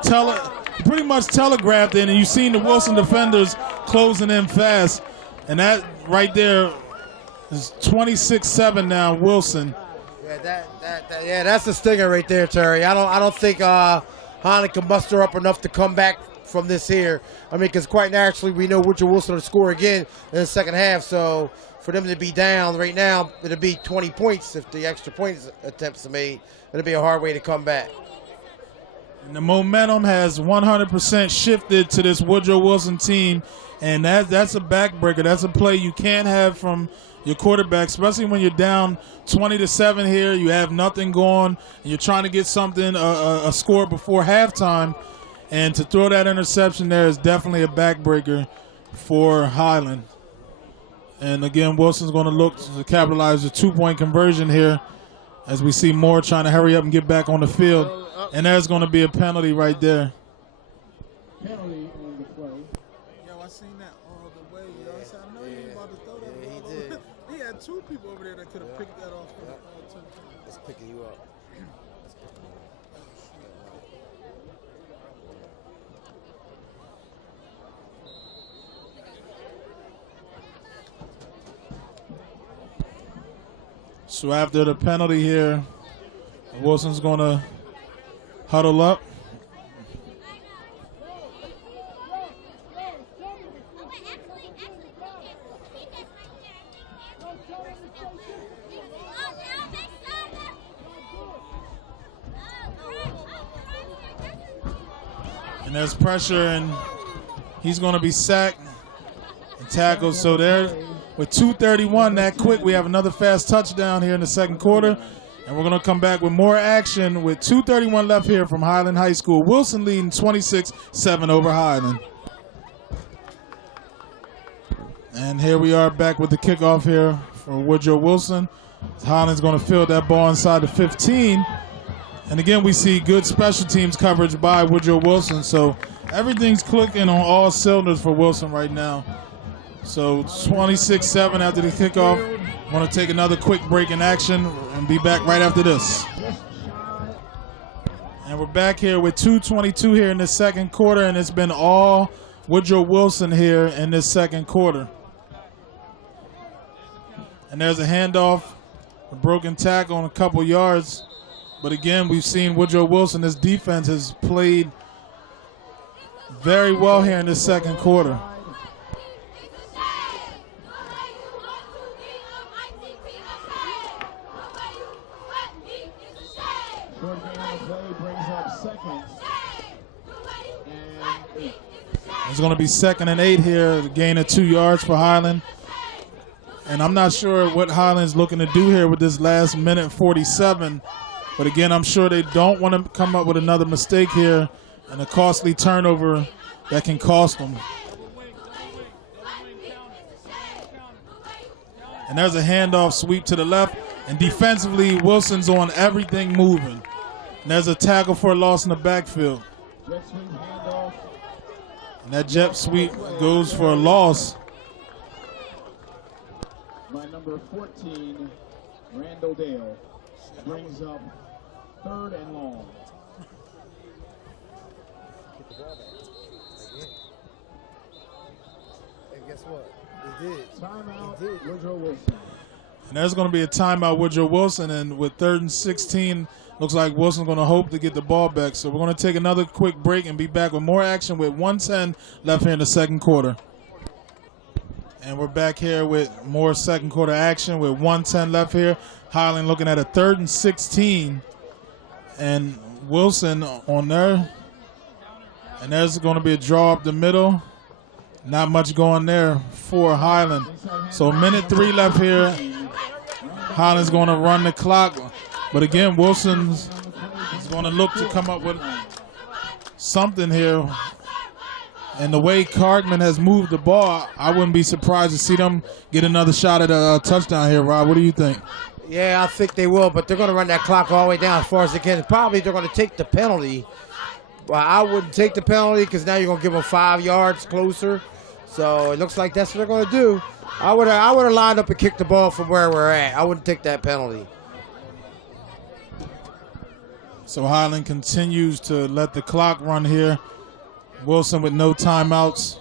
pretty much telegraphed it, and you seen the Wilson defenders closing in fast. And that right there is 26-7 now, Wilson. Yeah, that's the stinger right there, Terry. I don't think Highland can muster up enough to come back from this here. I mean, because quite naturally, we know Woodrow Wilson will score again in the second half. So for them to be down right now, it'll be 20 points if the extra points attempts are made. It'll be a hard way to come back. And the momentum has 100% shifted to this Woodrow Wilson team, and that's a backbreaker. That's a play you can't have from your quarterback, especially when you're down 20-7 here. You have nothing going, and you're trying to get something, a score before halftime, and to throw that interception there is definitely a backbreaker for Highland. And again, Wilson's going to look to capitalize the 2-point conversion here as we see Moore trying to hurry up and get back on the field. And there's going to be a penalty right there. Penalty on the play. Yo, I seen that all the way. Yo. I said, I know you about to throw that. Yeah, he did. He had 2 people over there that could have picked that off. It's picking you up. So after the penalty here, Wilson's going to huddle up. And there's pressure, and he's going to be sacked and tackled. So there, with 2:31 that quick, we have another fast touchdown here in the second quarter. And we're going to come back with more action with 2:31 left here from Highland High School. Wilson leading 26-7 over Highland. And here we are back with the kickoff here for Woodrow Wilson. Highland's going to field that ball inside the 15. And again, we see good special teams coverage by Woodrow Wilson. So everything's clicking on all cylinders for Wilson right now. So 26-7 after the kickoff. I want to take another quick break in action and be back right after this. And we're back here with 2:22 here in the second quarter, and it's been all Woodrow Wilson here in this second quarter. And there's a handoff, a broken tackle on a couple yards. But again, we've seen Woodrow Wilson, his defense has played very well here in this second quarter. Short gain on the play brings up second and 8. It's going to be 2nd and 8 here, a gain of 2 yards for Highland. And I'm not sure what Highland's looking to do here with this last minute 47. But again, I'm sure they don't want to come up with another mistake here and a costly turnover that can cost them. And there's a handoff sweep to the left. And defensively, Wilson's on everything moving. And there's a tackle for a loss in the backfield. Jet sweep handoff. And that jet sweep goes for a loss. By number 14, Randall Dale, brings up 3rd and long. And guess what? He did. Timeout, Woodrow Wilson. And there's going to be a timeout, Woodrow Wilson, and with 3rd and 16, looks like Wilson's going to hope to get the ball back. So we're going to take another quick break and be back with more action with 1:10 left here in the second quarter. And we're back here with more second quarter action with 1:10 left here. Highland looking at a 3rd and 16. And Wilson on there. And there's going to be a draw up the middle. Not much going there for Highland. So 1:03 left here. Highland's going to run the clock. But again, Wilson's is going to look to come up with something here. And the way Cargman has moved the ball, I wouldn't be surprised to see them get another shot at a touchdown here, Rob. What do you think? Yeah, I think they will, but they're going to run that clock all the way down as far as they can. Probably they're going to take the penalty. Well, I wouldn't take the penalty because now you're going to give them 5 yards closer. So it looks like that's what they're going to do. I would have lined up and kicked the ball from where we're at. I wouldn't take that penalty. So Highland continues to let the clock run here. Wilson with no timeouts.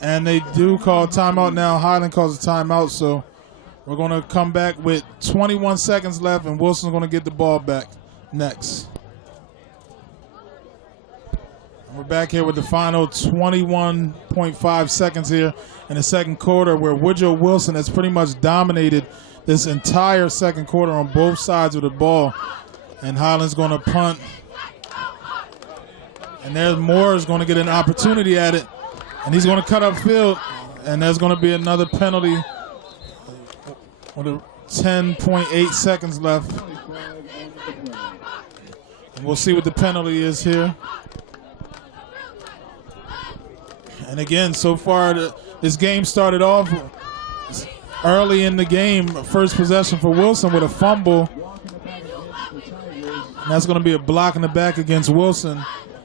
And they do call timeout now. Highland calls a timeout, so we're going to come back with 21 seconds left, and Wilson's going to get the ball back next. And we're back here with the final 21.5 seconds here in the second quarter, where Woodrow Wilson has pretty much dominated this entire second quarter on both sides of the ball. And Highland's going to punt. And there's Moore is going to get an opportunity at it. And he's going to cut upfield. And there's going to be another penalty with 10.8 seconds left. And we'll see what the penalty is here. And again, so far, this game started off early in the game. First possession for Wilson with a fumble. And that's going to be a block in the back against Wilson.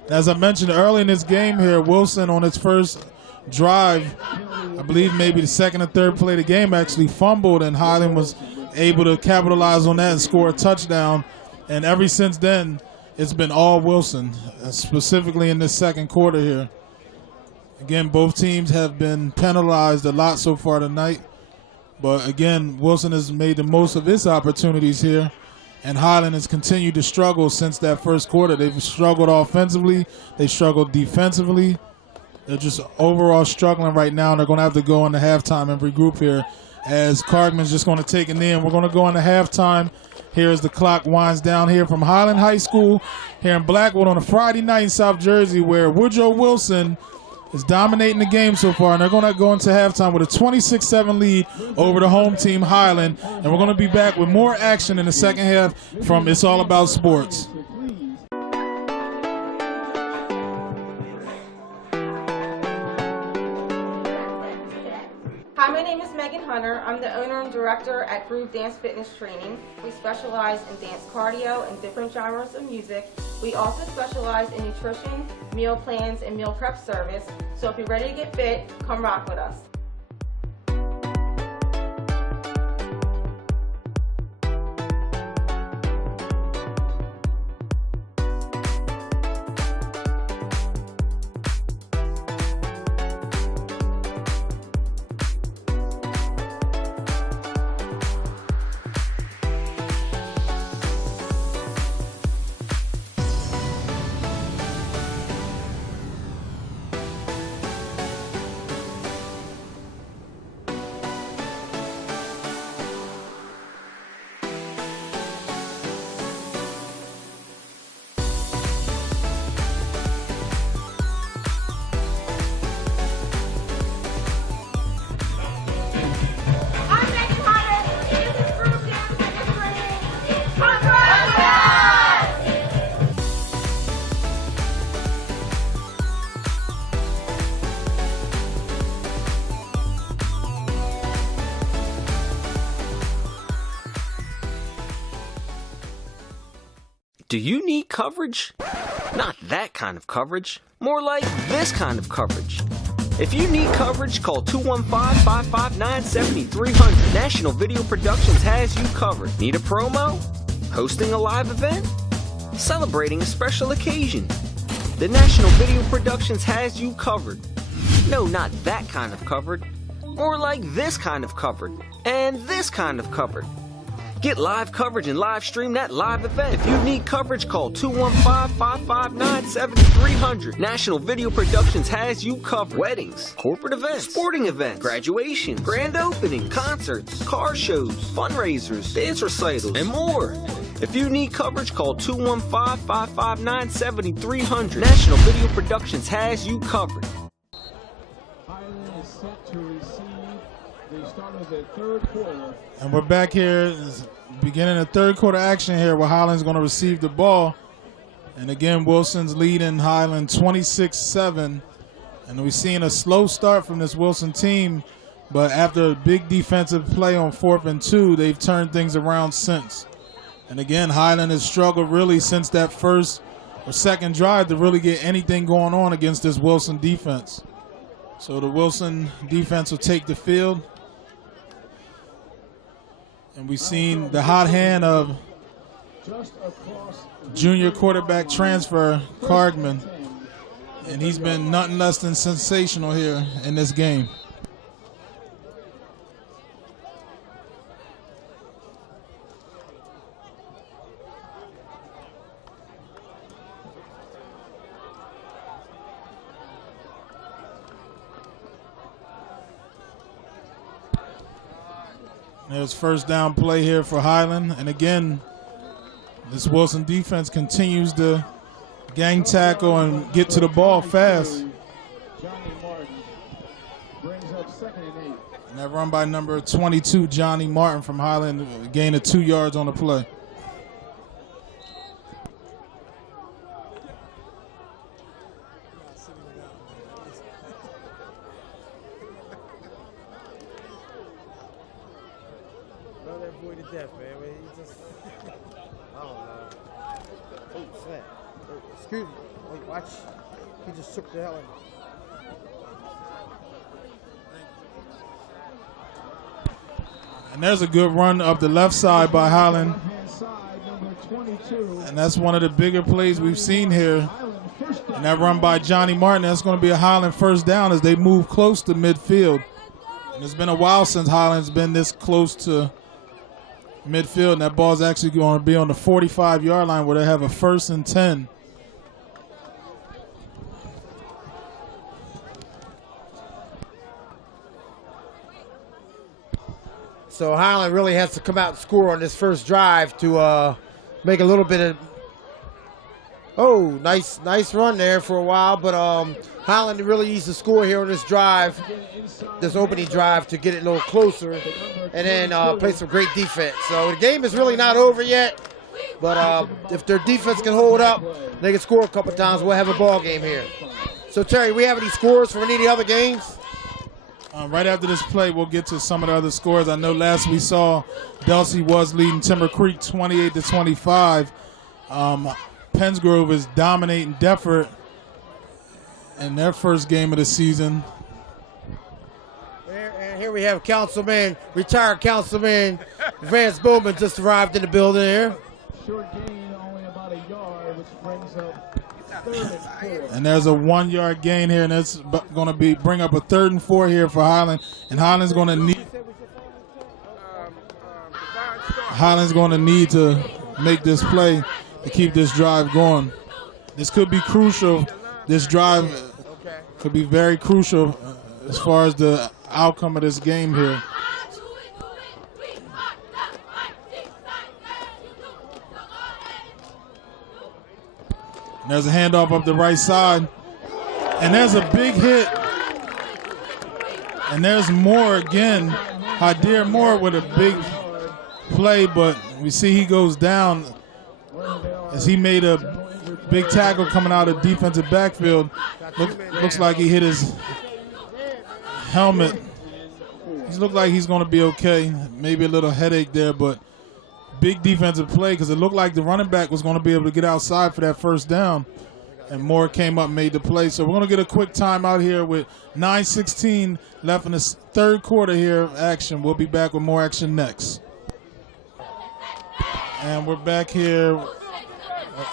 As I mentioned early in this game here, Wilson on its first drive, I believe maybe the second or third play of the game, actually fumbled, and Highland was able to capitalize on that and score a touchdown. And ever since then, it's been all Wilson, specifically in this second quarter here. Again, both teams have been penalized a lot so far tonight. But again, Wilson has made the most of his opportunities here. And Highland has continued to struggle since that first quarter. They've struggled offensively. They've struggled defensively. They're just overall struggling right now, and they're going to have to go into halftime and regroup here as Cargman's just going to take a knee. And we're going to go into halftime here as the clock winds down here from Highland High School here in Blackwood on a Friday night in South Jersey, where Woodrow Wilson is dominating the game so far, and they're going to go into halftime with a 26-7 lead over the home team, Highland. And we're going to be back with more action in the second half from It's All About Sports. Hi, my name is Megan Hunter. I'm the owner and director at Groove Dance Fitness Training. We specialize in dance cardio and different genres of music. We also specialize in nutrition, meal plans, and meal prep service. So if you're ready to get fit, come rock with us. Do you need coverage? Not that kind of coverage. More like this kind of coverage. If you need coverage, call 215-559-7300. National Video Productions has you covered. Need a promo? Hosting a live event? Celebrating a special occasion? The National Video Productions has you covered. No, not that kind of covered. More like this kind of covered. And this kind of covered. Get live coverage and live stream that live event. If you need coverage, call 215-559-7300. National Video Productions has you covered. Weddings, corporate events, sporting events, graduations, grand opening, concerts, car shows, fundraisers, dance recitals, and more. If you need coverage, call 215-559-7300. National Video Productions has you covered. Highland is set to receive the start of the third quarter. And we're back here, beginning the third quarter action here where Highland's going to receive the ball. And again, Wilson's leading Highland 26-7. And we're seeing a slow start from this Wilson team, but after a big defensive play on 4th and 2, they've turned things around since. And again, Highland has struggled really since that first or second drive to really get anything going on against this Wilson defense. So the Wilson defense will take the field. And we've seen the hot hand of junior quarterback transfer Cardman. And he's been nothing less than sensational here in this game. There's first down play here for Highland. And again, this Wilson defense continues to gang tackle and get to the ball fast. And that run by number 22, Johnny Martin from Highland, gain of 2 yards on the play. Love that boy to death, man. He just, I don't know. Oh, snap. Excuse me. Wait, watch. He just shook the hell out of me. And there's a good run up the left side by Highland. And that's one of the bigger plays we've seen here. And that run by Johnny Martin, that's going to be a Highland first down as they move close to midfield. And it's been a while since Highland's been this close to midfield. And that ball's actually going to be on the 45-yard line where they have a 1st and 10. So Highland really has to come out and score on this first drive to make a little bit of. Oh, nice run there for a while, but Highland really needs to score here on this drive, this opening drive, to get it a little closer, and then play some great defense. So the game is really not over yet, but if their defense can hold up, they can score a couple times. We'll have a ball game here. So Terry, we have any scores for any of the other games? Right after this play, we'll get to some of the other scores. I know last we saw Delsey was leading Timber Creek 28-25. Pensgrove is dominating Defford in their first game of the season. And here we have retired Councilman Vance Bowman just arrived in the building here. Short gain, only about a yard, which brings up 3rd and 4. And there's a 1-yard gain here, and that's going to bring up a 3rd and 4 here for Highland. And Highland's going to need to make this play to keep this drive going. This could be crucial. This drive could be very crucial as far as the outcome of this game here. And there's a handoff up the right side. And there's a big hit. And there's Moore again. Hadir Moore with a big play, but we see he goes down as he made a big tackle coming out of defensive backfield. Looks like he hit his helmet. He looks like he's going to be okay. Maybe a little headache there, but big defensive play because it looked like the running back was going to be able to get outside for that first down. And Moore came up and made the play. So we're going to get a quick timeout here with 9:16 left in the third quarter here of action. We'll be back with more action next. And we're back here.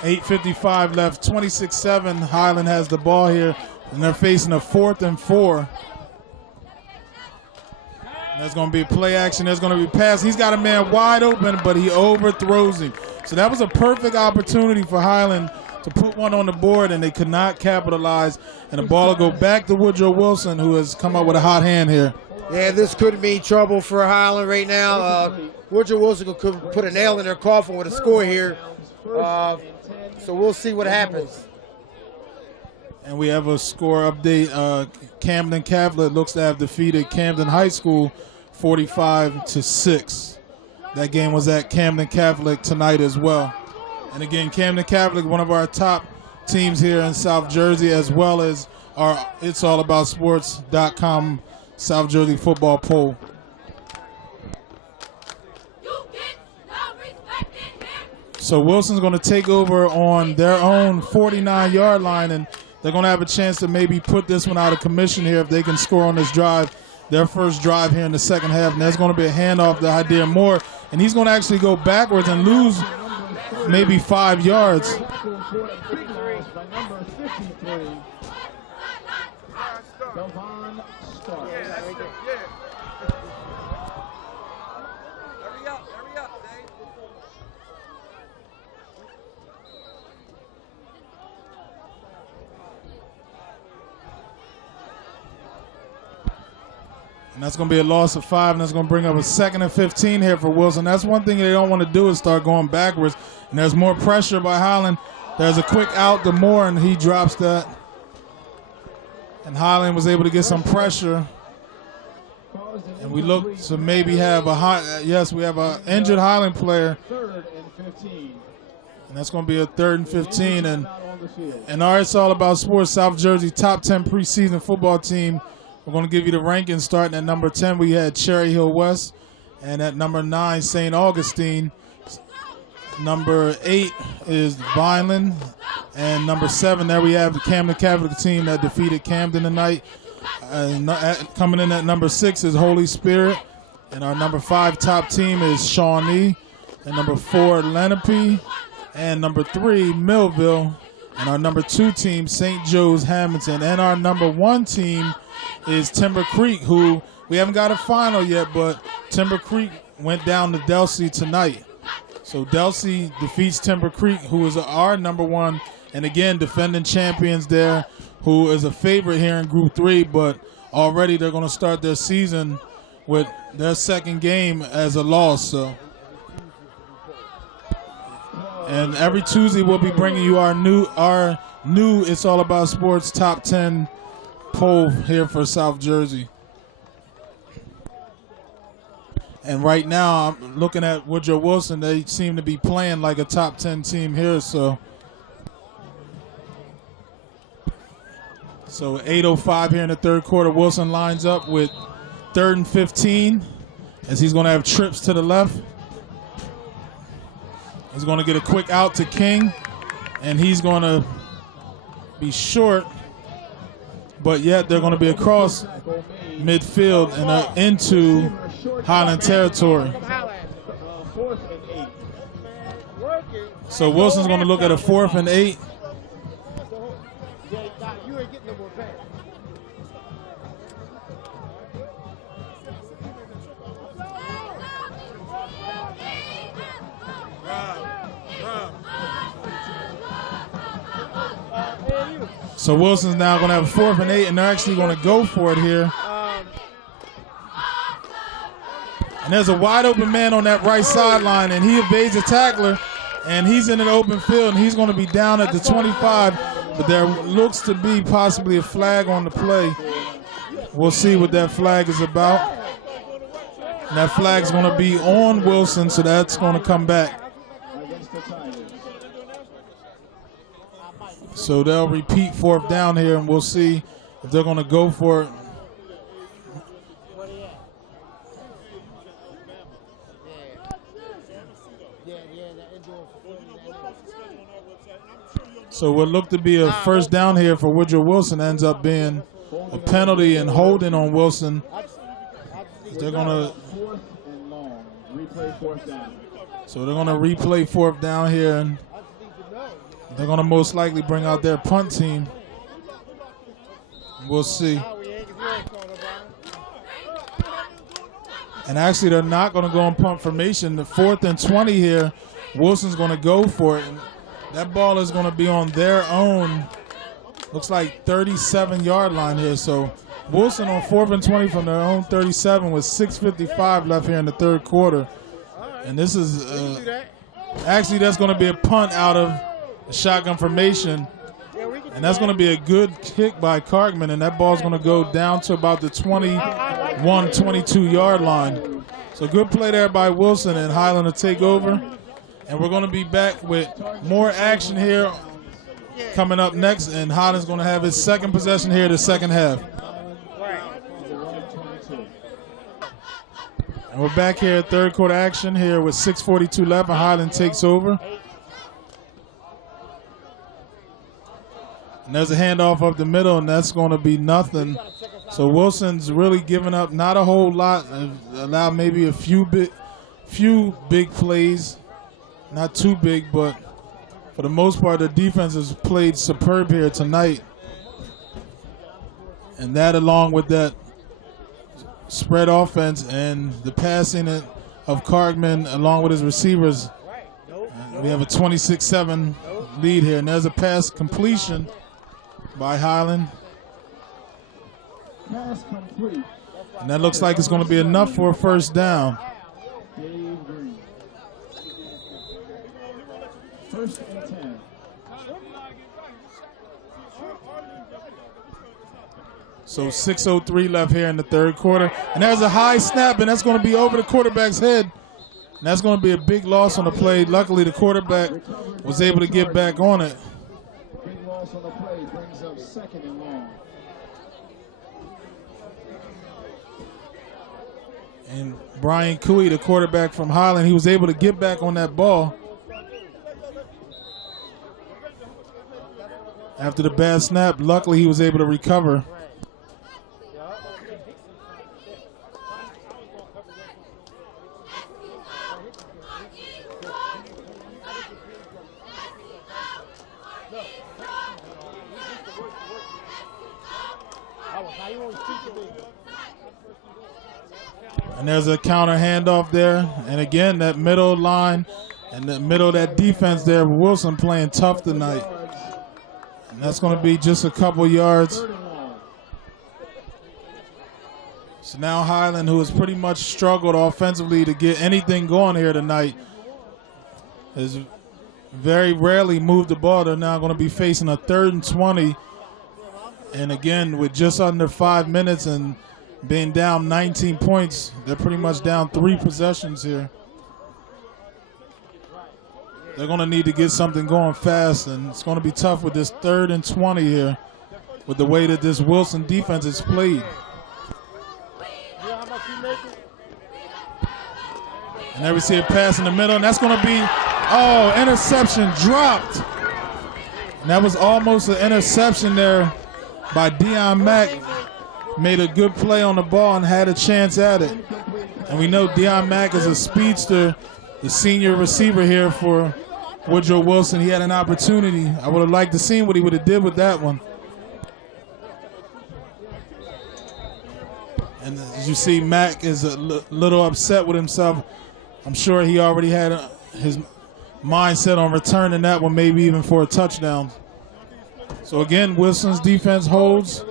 8:55 left, 26-7. Highland has the ball here, and they're facing a 4th and 4. There's going to be play action. There's going to be pass. He's got a man wide open, but he overthrows him. So that was a perfect opportunity for Highland to put one on the board, and they could not capitalize. And the ball will go back to Woodrow Wilson, who has come up with a hot hand here. Yeah, this could mean trouble for Highland right now. Woodrow Wilson could put a nail in their coffin with a score here. So we'll see what happens. And we have a score update. Camden Catholic looks to have defeated Camden High School 45-6. That game was at Camden Catholic tonight as well. And again, Camden Catholic, one of our top teams here in South Jersey, as well as our it'sallaboutsports.com South Jersey football poll. So Wilson's going to take over on their own 49-yard line, and they're going to have a chance to maybe put this one out of commission here if they can score on this drive, their first drive here in the second half. And there's going to be a handoff to Hydear Moore, and he's going to actually go backwards and lose maybe 5 yards. And that's going to be a loss of 5, and that's going to bring up a 2nd and 15 here for Wilson. That's one thing they don't want to do is start going backwards. And there's more pressure by Highland. There's a quick out to Moore, and he drops that. And Highland was able to get some pressure. And we look to maybe have we have an injured Highland player. 3rd and 15. And that's going to be a 3rd and 15. And our It's All About Sports South Jersey top 10 preseason football team. We're going to give you the rankings. Starting at number 10, we had Cherry Hill West. And at number 9, St. Augustine. Number 8 is Vineland. And number 7, there we have the Camden Catholic team that defeated Camden tonight. Coming in at number 6 is Holy Spirit. And our number 5 top team is Shawnee. And number 4, Lenape. And number 3, Millville. And our number 2 team, St. Joe's Hamilton. And our number 1 team is Timber Creek, who we haven't got a final yet, but Timber Creek went down to Delsea tonight. So Delsea defeats Timber Creek, who is our number 1, and again, defending champions there, who is a favorite here in Group 3, but already they're going to start their season with their second game as a loss. So, and every Tuesday we'll be bringing you our new It's All About Sports top 10 poll here for South Jersey. And right now, I'm looking at Woodrow Wilson. They seem to be playing like a top 10 team here. So 8:05 here in the third quarter. Wilson lines up with 3rd and 15 as he's going to have trips to the left. He's going to get a quick out to King, and he's going to be short. But yet they're going to be across midfield and into Highland territory. So Wilson's going to look at a 4th and 8. So Wilson's now going to have a 4th and 8, and they're actually going to go for it here. And there's a wide open man on that right sideline, and he evades a tackler, and he's in an open field, and he's going to be down at the 25, but there looks to be possibly a flag on the play. We'll see what that flag is about. And that flag's going to be on Wilson, so that's going to come back. So they'll repeat 4th down here, and we'll see if they're going to go for it. So what looked to be a first down here for Woodrow Wilson ends up being a penalty and holding on Wilson. They're going to replay 4th down here, and they're going to most likely bring out their punt team. We'll see. And actually, they're not going to go in punt formation. The 4th and 20 here, Wilson's going to go for it. And That ball is going to be on their own, looks like 37-yard line here. So Wilson on 4th and 20 from their own 37 with 6:55 left here in the third quarter. And this is actually that's going to be a punt out of the shotgun formation. And that's going to be a good kick by Cargman, and that ball's going to go down to about the 21, 22-yard line. So good play there by Wilson, and Highland will take over. And we're going to be back with more action here coming up next, and Highland's going to have his second possession here the second half. And we're back here at third quarter action here with 6:42 left, and Highland takes over. And there's a handoff up the middle, and that's going to be nothing. So Wilson's really giving up not a whole lot, allowed maybe a few big plays. Not too big, but for the most part, the defense has played superb here tonight. And that along with that spread offense and the passing of Cargman along with his receivers, we have a 26-7 lead here. And there's a pass completion by Highland. Pass complete. And that looks like it's going to be enough for a first down. First and 10. So 6:03 left here in the third quarter. And there's a high snap, and that's going to be over the quarterback's head. And that's going to be a big loss on the play. Luckily, the quarterback was able to get back on it. Big loss on the play brings up second and long. And Brian Cooey, the quarterback from Highland, he was able to get back on that ball. After the bad snap, luckily he was able to recover. And there's a counter handoff there. And again, that middle line and the middle of that defense there, Wilson playing tough tonight. And that's going to be just a couple yards. So now Highland, who has pretty much struggled offensively to get anything going here tonight, has very rarely moved the ball. They're now going to be facing a 3rd and 20. And again, with just under 5 minutes and being down 19 points, they're pretty much down 3 possessions here. They're going to need to get something going fast, and it's going to be tough with this 3rd and 20 here with the way that this Wilson defense is played. And there we see a pass in the middle, and that's going to be, interception dropped. And that was almost an interception there by Deion Mack. Made a good play on the ball and had a chance at it. And we know Deion Mack is a speedster, the senior receiver here for Woodrow Wilson. He had an opportunity. I would have liked to see what he would have did with that one. And as you see, Mack is a little upset with himself. I'm sure he already had his mindset on returning that one, maybe even for a touchdown. So again, Wilson's defense holds.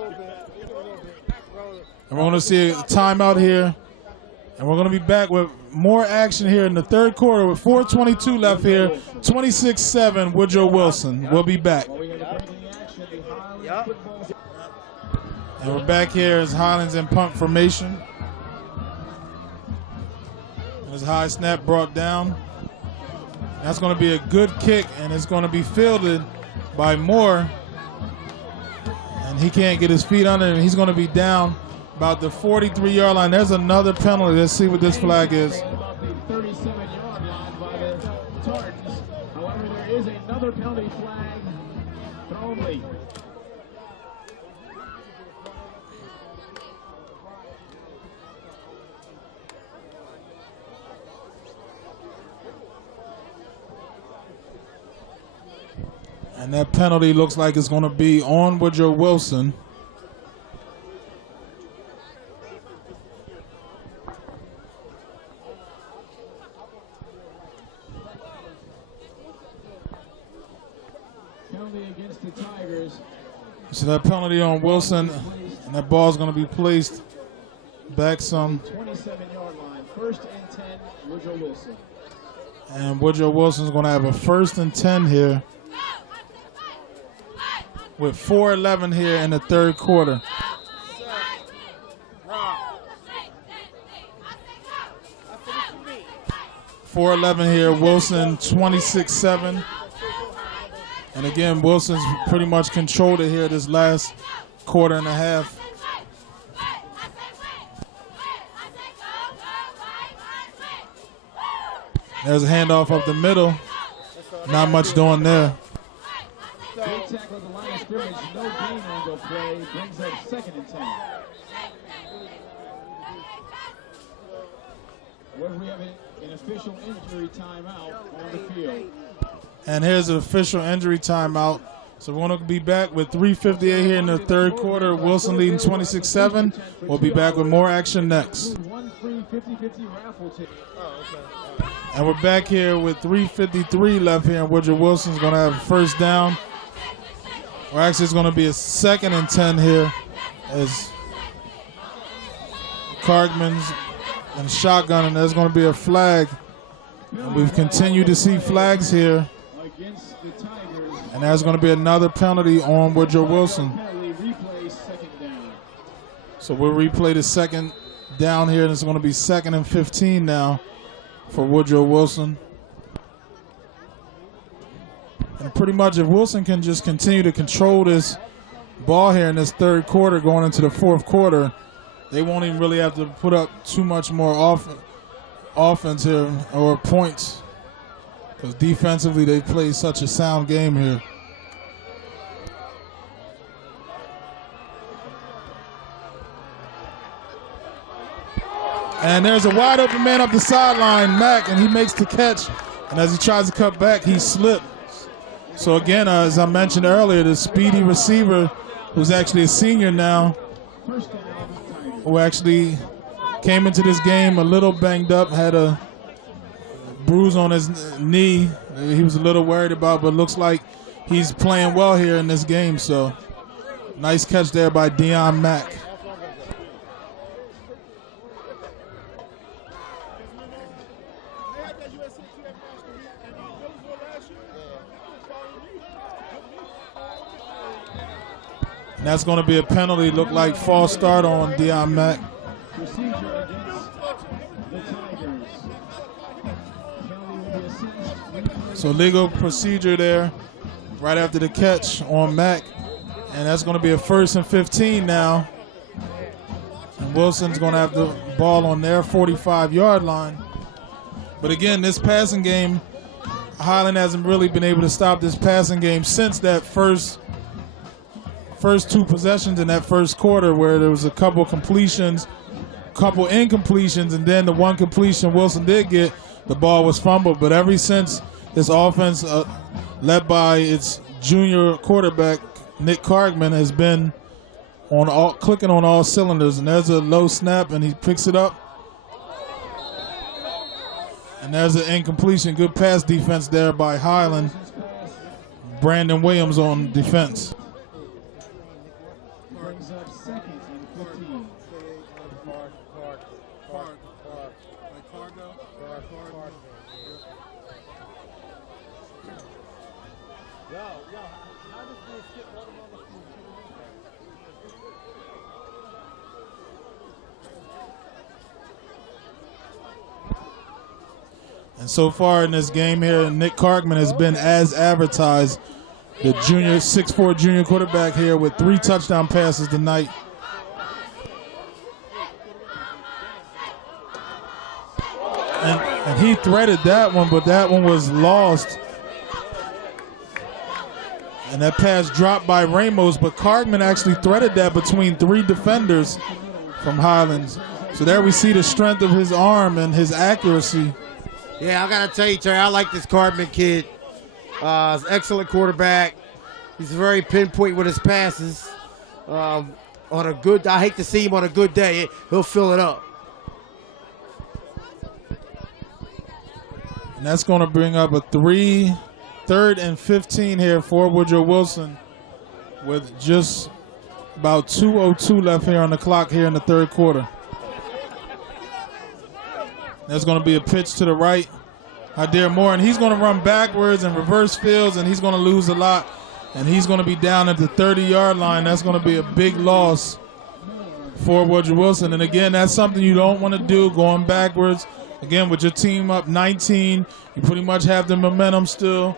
And we're going to see a timeout here. And we're going to be back with more action here in the third quarter with 4:22 left here. 26-7, Woodrow Wilson. We'll be back. And we're back here as Highland's in punt formation. There's a high snap brought down. That's going to be a good kick, and it's going to be fielded by Moore. And he can't get his feet under it, and he's going to be down about the 43-yard line. There's another penalty. Let's see what this flag is. About the 37-yard line by the Tartans. However, there is another penalty flag thrown late. And that penalty looks like it's going to be on Woodrow Wilson. So that penalty on Wilson, and that ball's going to be placed back some. 27-yard line, 1st and 10, Woodrow Wilson. And Woodrow Wilson's going to have a 1st and 10 here with 4:11 here in the third quarter. .411 here, Wilson 26-7. And again, Wilson's pretty much controlled it here this last quarter and a half. There's a handoff up the middle. Not much doing there. Big tackle at the line of scrimmage, no gain angle play, brings up 2nd and 10. Where we have an official injury timeout on the field. And here's an official injury timeout. So we're going to be back with 3:58 here in the third quarter. Wilson leading 26-7. We'll be back with more action next. One free 50-50 raffle ticket. And we're back here with 3:53 left here, and Woodrow Wilson's going to have a 1st down. Or actually, it's going to be a 2nd and 10 here as Cargman's and shotgun, and there's going to be a flag. And we've continued to see flags here. Against the Tigers. And there's going to be another penalty on Woodrow Wilson. Replay 2nd down. So we'll replay the 2nd down here, and it's going to be 2nd and 15 now for Woodrow Wilson. And pretty much if Wilson can just continue to control this ball here in this third quarter going into the fourth quarter, they won't even really have to put up too much more offense here or points, because defensively they play such a sound game here. And there's a wide open man up the sideline, Mack, and he makes the catch. And as he tries to cut back, he slipped. So again, as I mentioned earlier, the speedy receiver, who's actually a senior now, who actually came into this game a little banged up, had a bruise on his knee he was a little worried about, but looks like he's playing well here in this game. So nice catch there by Deion Mack. And that's going to be a penalty. Look like false start on Deion Mack. So legal procedure there right after the catch on Mack. And that's going to be a 1st and 15 now. And Wilson's going to have the ball on their 45-yard line. But again, this passing game, Highland hasn't really been able to stop this passing game since that first 2 possessions in that first quarter, where there was a couple completions, couple incompletions, and then the one completion Wilson did get, the ball was fumbled. But ever since this offense, led by its junior quarterback, Nick Cargman, has been clicking on all cylinders. And there's a low snap, and he picks it up. And there's an incompletion. Good pass defense there by Highland. Brandon Williams on defense. And so far in this game here, Nick Cargman has been as advertised. The 6'4" junior quarterback here with 3 touchdown passes tonight. And he threaded that one, but that one was lost. And that pass dropped by Ramos, but Cargman actually threaded that between 3 defenders from Highlands. So there we see the strength of his arm and his accuracy. Yeah, I got to tell you, Terry, I like this Cargman kid. He's an excellent quarterback. He's very pinpoint with his passes. On a good, I hate to see him on a good day. He'll fill it up. And that's going to bring up a 3rd and 15 here for Woodrow Wilson. with just about 2:02 left here on the clock here in the third quarter. There's going to be a pitch to the right. Hyder Moore, and he's going to run backwards and reverse fields, and he's going to lose a lot. And he's going to be down at the 30-yard line. That's going to be a big loss for Woodrow Wilson. And again, that's something you don't want to do, going backwards. Again, with your team up 19, you pretty much have the momentum still.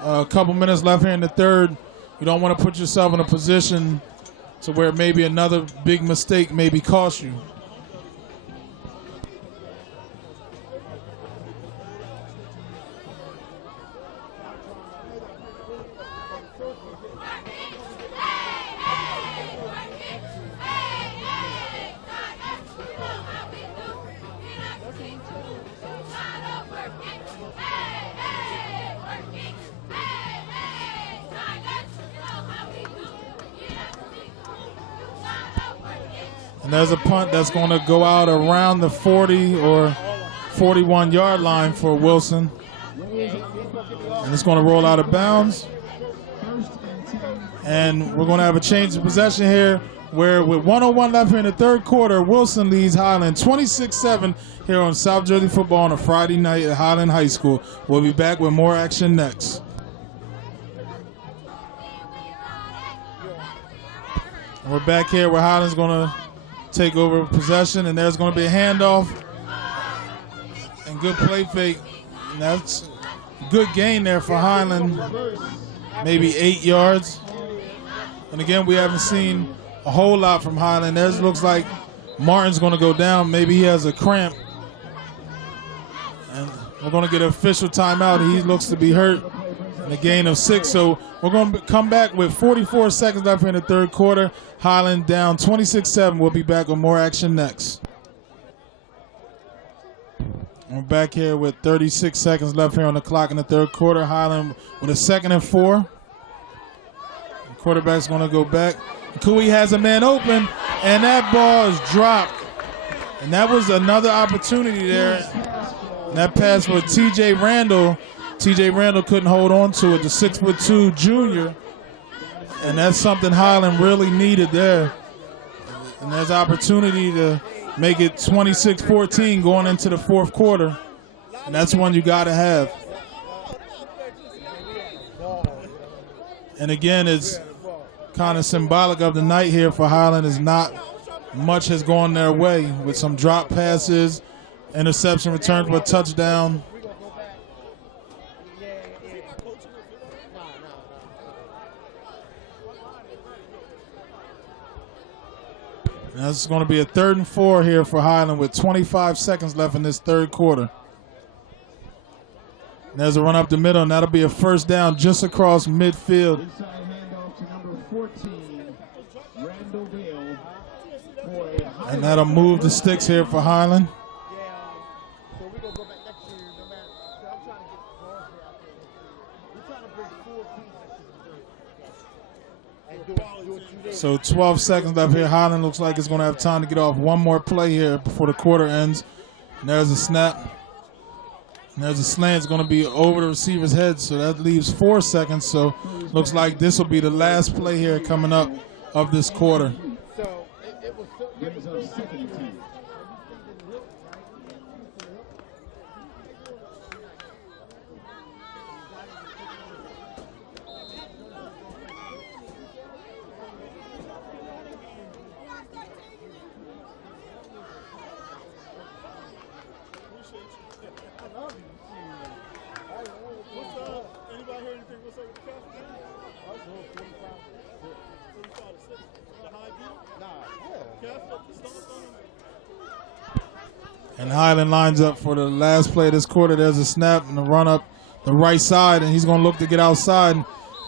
A couple minutes left here in the third. You don't want to put yourself in a position to where maybe another big mistake maybe cost you. And there's a punt that's going to go out around the 40 or 41-yard line for Wilson. And it's going to roll out of bounds. And we're going to have a change of possession here where with 1:01 left here in the third quarter, Wilson leads Highland 26-7 here on South Jersey Football on a Friday night at Highland High School. We'll be back with more action next. And we're back here where Highland's going to take over possession, and there's going to be a handoff and good play fake. And that's a good gain there for Highland, maybe 8 yards. And again, we haven't seen a whole lot from Highland. There's looks like Martin's going to go down. Maybe he has a cramp. And we're going to get an official timeout. He looks to be hurt. And a gain of 6. So we're going to come back with 44 seconds left in the third quarter. Highland down 26-7. We'll be back with more action next. We're back here with 36 seconds left here on the clock in the third quarter. Highland with a 2nd and 4. The quarterback's going to go back. Cooey has a man open, and that ball is dropped. And that was another opportunity there. And that pass for T.J. Randall. T.J. Randall couldn't hold on to it, the 6'2" junior. And that's something Highland really needed there. And there's opportunity to make it 26-14 going into the fourth quarter. And that's one you got to have. And again, it's kind of symbolic of the night here for Highland. Is not much has gone their way with some drop passes, interception return for a touchdown. And that's going to be a 3rd and 4 here for Highland with 25 seconds left in this third quarter. And there's a run up the middle, and that'll be a first down just across midfield. Inside handoff to number 14, Randall Dale. And that'll move the sticks here for Highland. So 12 seconds left here. Highland looks like it's going to have time to get off one more play here before the quarter ends. And there's a snap. And there's a slant. It's going to be over the receiver's head. So that leaves 4 seconds. So looks like this will be the last play here coming up of this quarter. Brings up 2nd and 10. And Highland lines up for the last play of this quarter. There's a snap and a run up the right side, and he's going to look to get outside and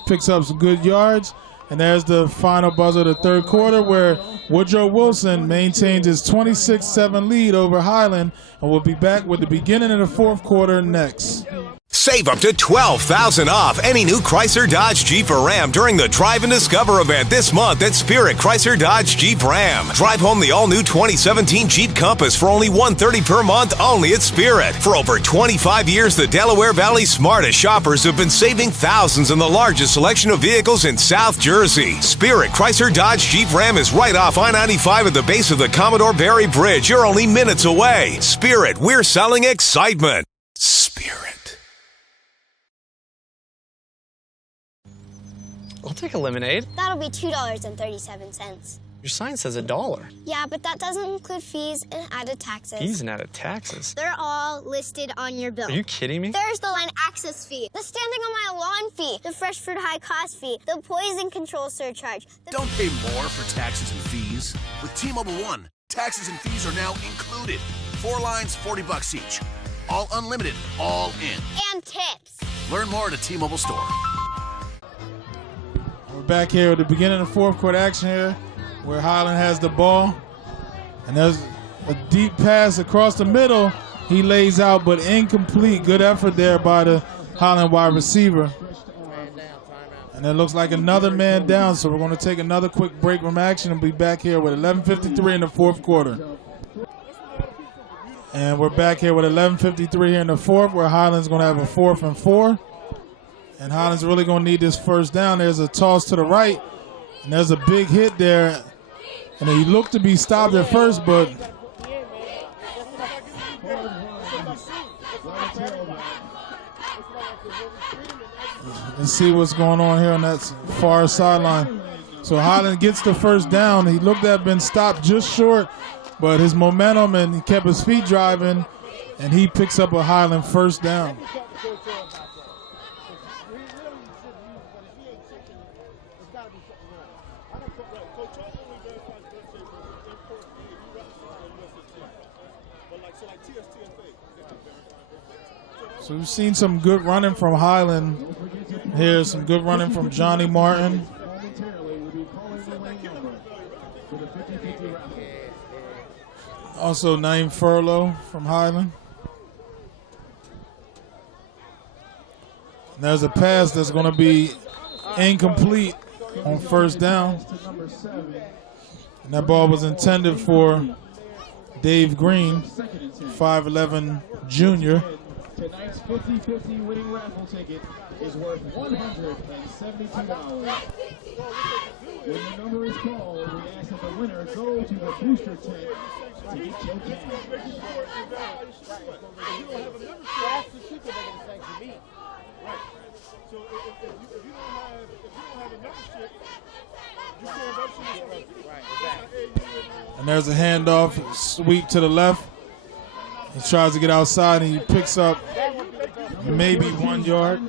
picks up some good yards. And there's the final buzzer of the third quarter where Woodrow Wilson maintains his 26-7 lead over Highland. And we'll be back with the beginning of the fourth quarter next. Save up to $12,000 off any new Chrysler Dodge Jeep or Ram during the Drive and Discover event this month at Spirit Chrysler Dodge Jeep Ram. Drive home the all-new 2017 Jeep Compass for only $130 per month only at Spirit. For over 25 years, the Delaware Valley's smartest shoppers have been saving thousands in the largest selection of vehicles in South Jersey. Spirit Chrysler Dodge Jeep Ram is right off I-95 at the base of the Commodore Barry Bridge. You're only minutes away. Spirit, we're selling excitement. Spirit. I'll take a lemonade. That'll be $2.37. Your sign says $1. Yeah, but that doesn't include fees and added taxes. Fees and added taxes? They're all listed on your bill. Are you kidding me? There's the line access fee, the standing on my lawn fee, the fresh fruit high cost fee, the poison control surcharge. Don't pay more for taxes and fees. With T-Mobile One, taxes and fees are now included. 4 lines, $40 each. All unlimited, all in. And tips. Learn more at a T-Mobile store. We're back here at the beginning of the fourth quarter action here, where Highland has the ball. And there's a deep pass across the middle. He lays out, but incomplete. Good effort there by the Highland wide receiver. And it looks like another man down, so we're going to take another quick break from action and be back here with 11:53 in the fourth quarter. And we're back here with 11:53 here in the fourth, where Highland's going to have a 4th and 4. And Highland's really going to need this first down. There's a toss to the right, and there's a big hit there. And he looked to be stopped at first, but let's see what's going on here on that far sideline. So Highland gets the first down. He looked at been stopped just short, but his momentum, and he kept his feet driving, and he picks up a Highland first down. So we've seen some good running from Highland here, some good running from Johnny Martin. Also Naeem Furlow from Highland. And there's a pass that's going to be incomplete on first down. And that ball was intended for Dave Green, 5'11" junior. Tonight's 50-50 winning raffle ticket is worth $172. When the number is called, we ask that the winner go to the booster tent to get your cash. And there's a handoff, sweep to the left. He tries to get outside, and he picks up maybe 1 yard.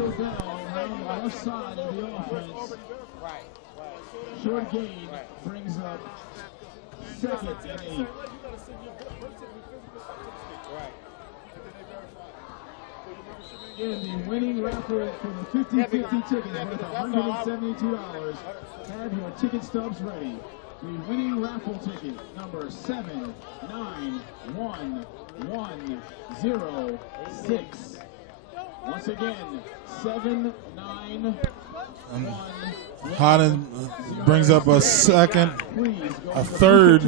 Short gain brings up 2nd and 8. And the winning raffle for the 50-50 ticket is worth $172. Have your ticket stubs ready. The winning raffle ticket, number 7911006. Once again, 791. Highland brings up a second, a third,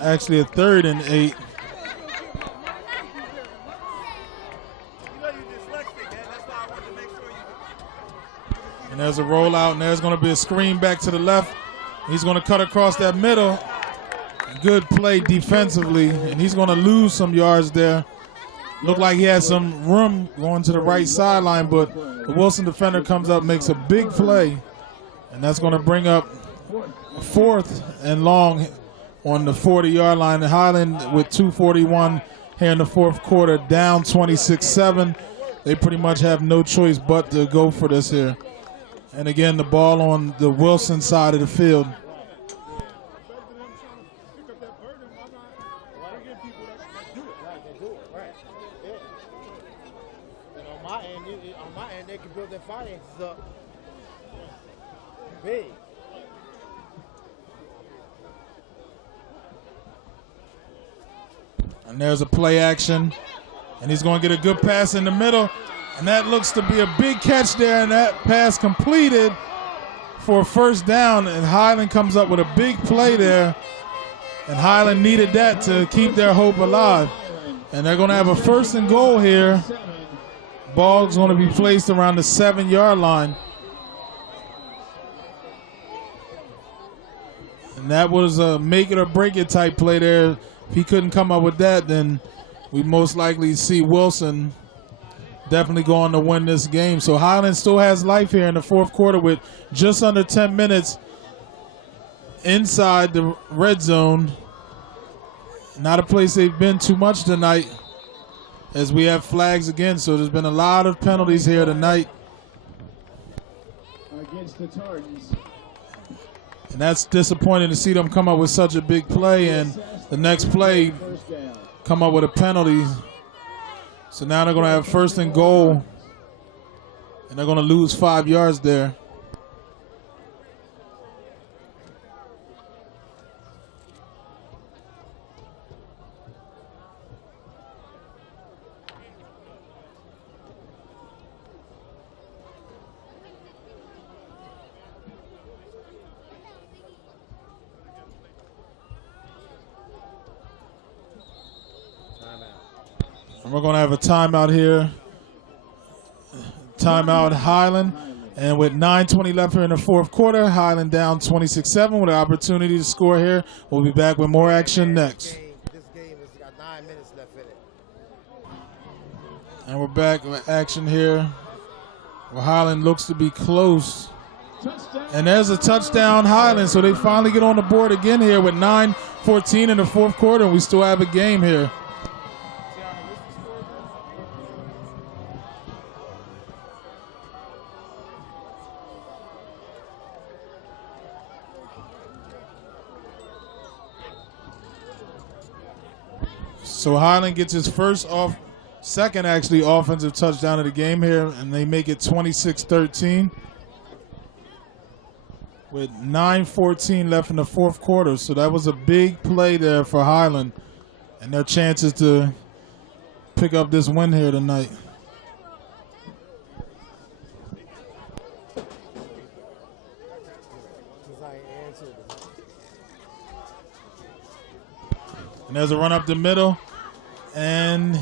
actually a 3rd and 8. And there's a rollout, and there's going to be a screen back to the left. He's going to cut across that middle. Good play defensively, and he's going to lose some yards there. Looked like he had some room going to the right sideline, but the Wilson defender comes up, makes a big play, and that's going to bring up 4th and long on the 40-yard line. And Highland with 2:41 here in the fourth quarter, down 26-7. They pretty much have no choice but to go for this here. And again, the ball on the Wilson side of the field. On my end, they can build their finances up big. And there's a play action. And he's going to get a good pass in the middle. And that looks to be a big catch there, and that pass completed for a first down. And Highland comes up with a big play there. And Highland needed that to keep their hope alive. And they're going to have a first and goal here. Ball's going to be placed around the 7-yard line. And that was a make it or break it type play there. If he couldn't come up with that, then we most likely see Wilson definitely go on to win this game. So Highland still has life here in the fourth quarter with just under 10 minutes inside the red zone. Not a place they've been too much tonight, as we have flags again. So there's been a lot of penalties here tonight. Against the Tardens. And that's disappointing to see them come up with such a big play, and the next play come up with a penalty. So now they're going to have first and goal, and they're going to lose 5 yards there. And we're going to have a timeout here. Timeout Highland. And with 9:20 left here in the fourth quarter, Highland down 26-7 with an opportunity to score here. We'll be back with more action next. This game has got 9 minutes left in it. And we're back with action here. Well, Highland looks to be close. And there's a touchdown Highland. So they finally get on the board again here with 9:14 in the fourth quarter. And we still have a game here. So Highland gets his second offensive touchdown of the game here, and they make it 26-13 with 9:14 left in the fourth quarter. So that was a big play there for Highland and their chances to pick up this win here tonight. And there's a run up the middle. And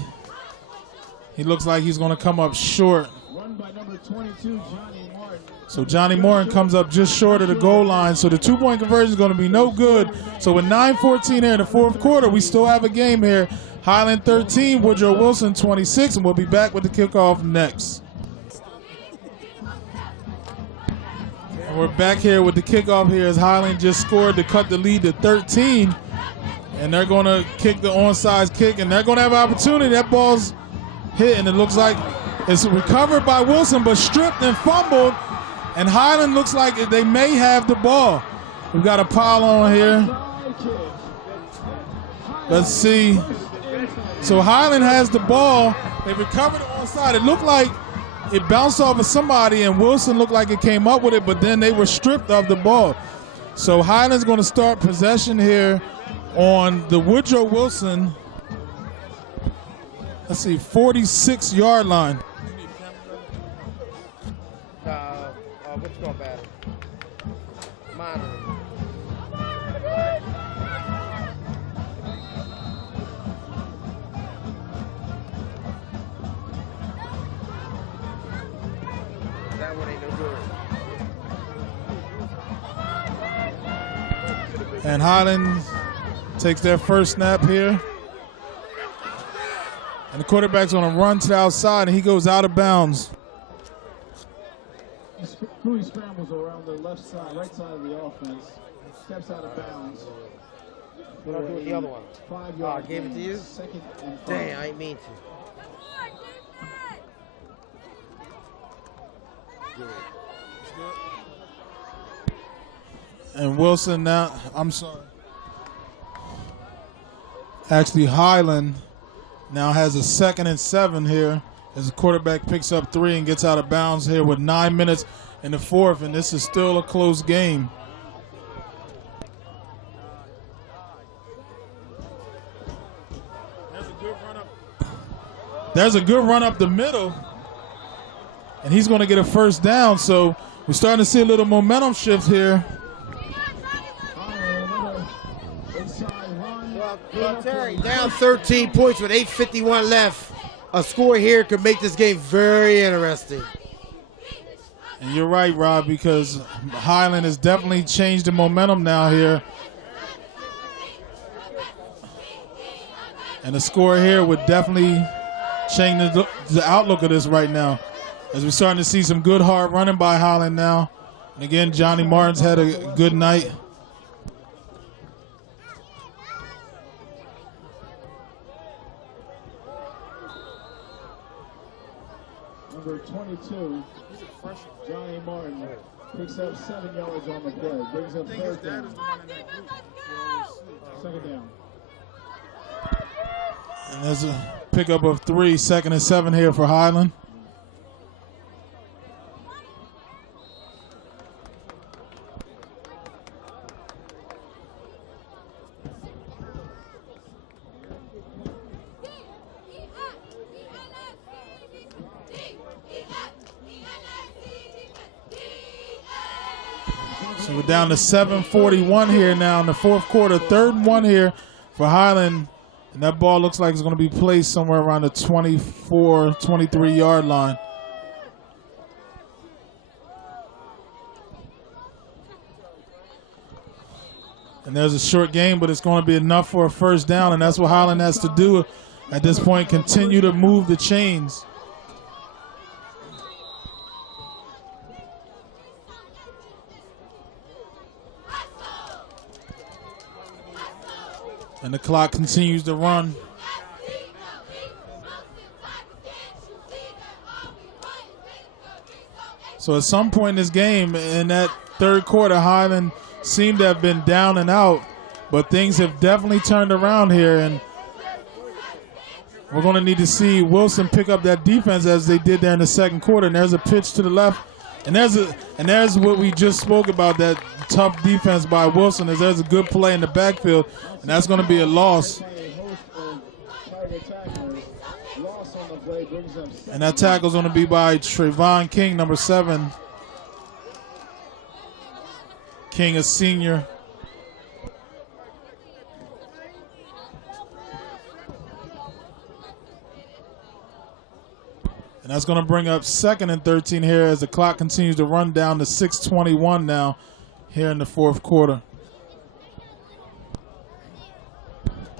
he looks like he's going to come up short. Run by number 22, Johnny Martin. So Johnny Martin comes up just short of the goal line. So the 2-point conversion is going to be no good. So with 9:14 here in the fourth quarter, we still have a game here. Highland 13, Woodrow Wilson 26, and we'll be back with the kickoff next. And we're back here with the kickoff here as Highland just scored to cut the lead to 13. And they're going to kick the onside kick, and they're going to have an opportunity. That ball's hit, and it looks like it's recovered by Wilson, but stripped and fumbled. And Highland looks like they may have the ball. We've got a pile on here. Let's see. So Highland has the ball. They recovered it onside. It looked like it bounced off of somebody, and Wilson looked like it came up with it, but then they were stripped of the ball. So Highland's going to start possession here on the Woodrow Wilson, let's see, 46-yard line. What's going bad? Monitor. That one ain't no good. And Highland takes their first snap here. And the quarterback's going to run to the outside, and he goes out of bounds. He scrambles around the left side, right side of the offense. Steps out of bounds. What I'll do with the other one? 5 yards. I gave it to you? Second and 5. Dang, I ain't mean to. And Wilson now, I'm sorry. Actually, Highland now has a 2nd and 7 here as the quarterback picks up 3 and gets out of bounds here with 9 minutes in the fourth, and this is still a close game. There's a good run up. There's a good run up the middle, and he's going to get a first down. So we're starting to see a little momentum shift here. Well, Terry, down 13 points with 8:51 left. A score here could make this game very interesting. And you're right, Rob, because Highland has definitely changed the momentum now here. And the score here would definitely change the outlook of this right now, as we're starting to see some good hard running by Highland now. And again, Johnny Martin's had a good night. Number 22, Johnny Martin, picks up 7 yards on the play. Brings up third down. Second down. And there's a pickup of 3, 2nd and 7 here for Highland. So we're down to 7:41 here now in the fourth quarter. 3rd and 1 here for Highland. And that ball looks like it's going to be placed somewhere around the 24, 23-yard line. And there's a short game, but it's going to be enough for a first down, and that's what Highland has to do at this point, continue to move the chains. And the clock continues to run. So at some point in this game, in that 3rd quarter, Highland seemed to have been down and out, but things have definitely turned around here, and we're going to need to see Wilson pick up that defense as they did there in the 2nd quarter. And there's a pitch to the left, and there's what we just spoke about, that tough defense by Wilson. There's a good play in the backfield, and that's going to be a loss. And that tackle is going to be by Trayvon King, number 7. King, a senior. And that's going to bring up 2nd and 13 here as the clock continues to run down to 6:21 now here in the 4th quarter.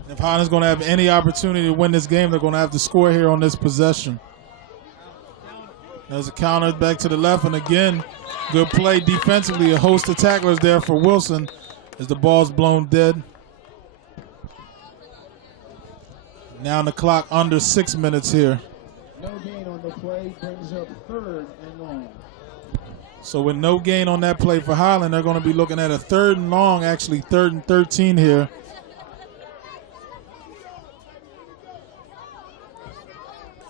If Highland's going to have any opportunity to win this game, they're going to have to score here on this possession. There's a counter back to the left, and again, good play defensively. A host of tacklers there for Wilson as the ball's blown dead. Now on the clock, under 6 minutes here. No gain on the play, brings up 3rd and long. So with no gain on that play for Highland, they're going to be looking at a 3rd and long, actually 3rd and 13 here.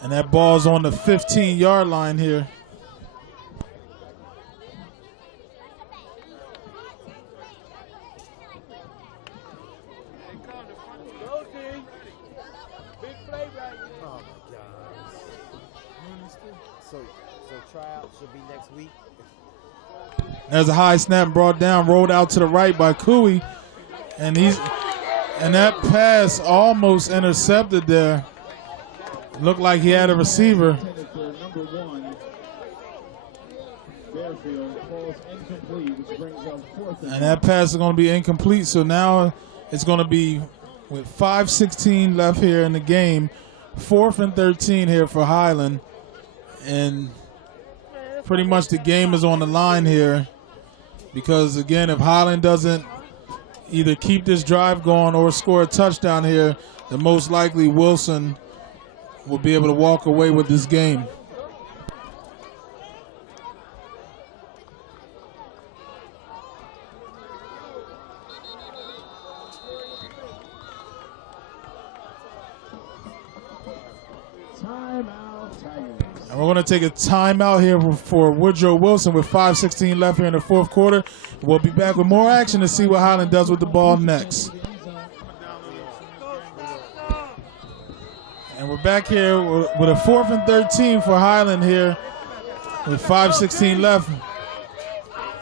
And that ball's on the 15-yard line here. So tryout should be next week. There's a high snap brought down, rolled out to the right by Cooey. And that pass almost intercepted there. Looked like he had a receiver. And that pass is going to be incomplete. So now it's going to be with 5:16 left here in the game. 4th and 13 here for Highland. And pretty much the game is on the line here. Because, again, if Highland doesn't either keep this drive going or score a touchdown here, then most likely Wilson will be able to walk away with this game. And we're going to take a timeout here for Woodrow Wilson with 5:16 left here in the 4th quarter. We'll be back with more action to see what Highland does with the ball next. And we're back here with a 4th and 13 for Highland here with 5:16 left.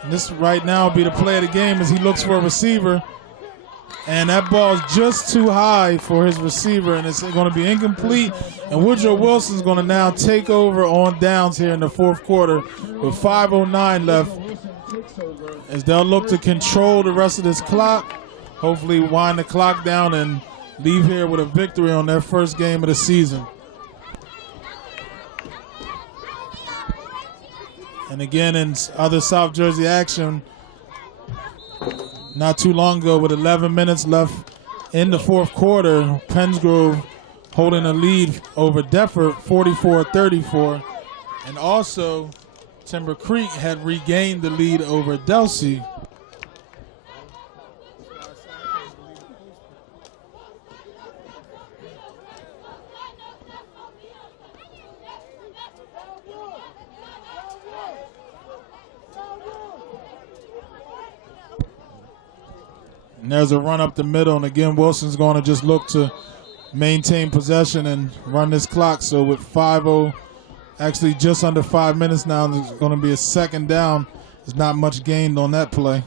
And this right now will be the play of the game as he looks for a receiver. And that ball is just too high for his receiver, and it's going to be incomplete. And Woodrow Wilson's going to now take over on downs here in the 4th quarter with 5:09 left as they'll look to control the rest of this clock, hopefully wind the clock down and leave here with a victory on their first game of the season. And again, in other South Jersey action, not too long ago with 11 minutes left in the 4th quarter, Pensgrove holding a lead over Defford 44-34. And also, Timber Creek had regained the lead over Delsey. And there's a run up the middle, and again, Wilson's going to just look to maintain possession and run this clock. So with 5:0, actually just under 5 minutes now, there's going to be a 2nd down. There's not much gained on that play.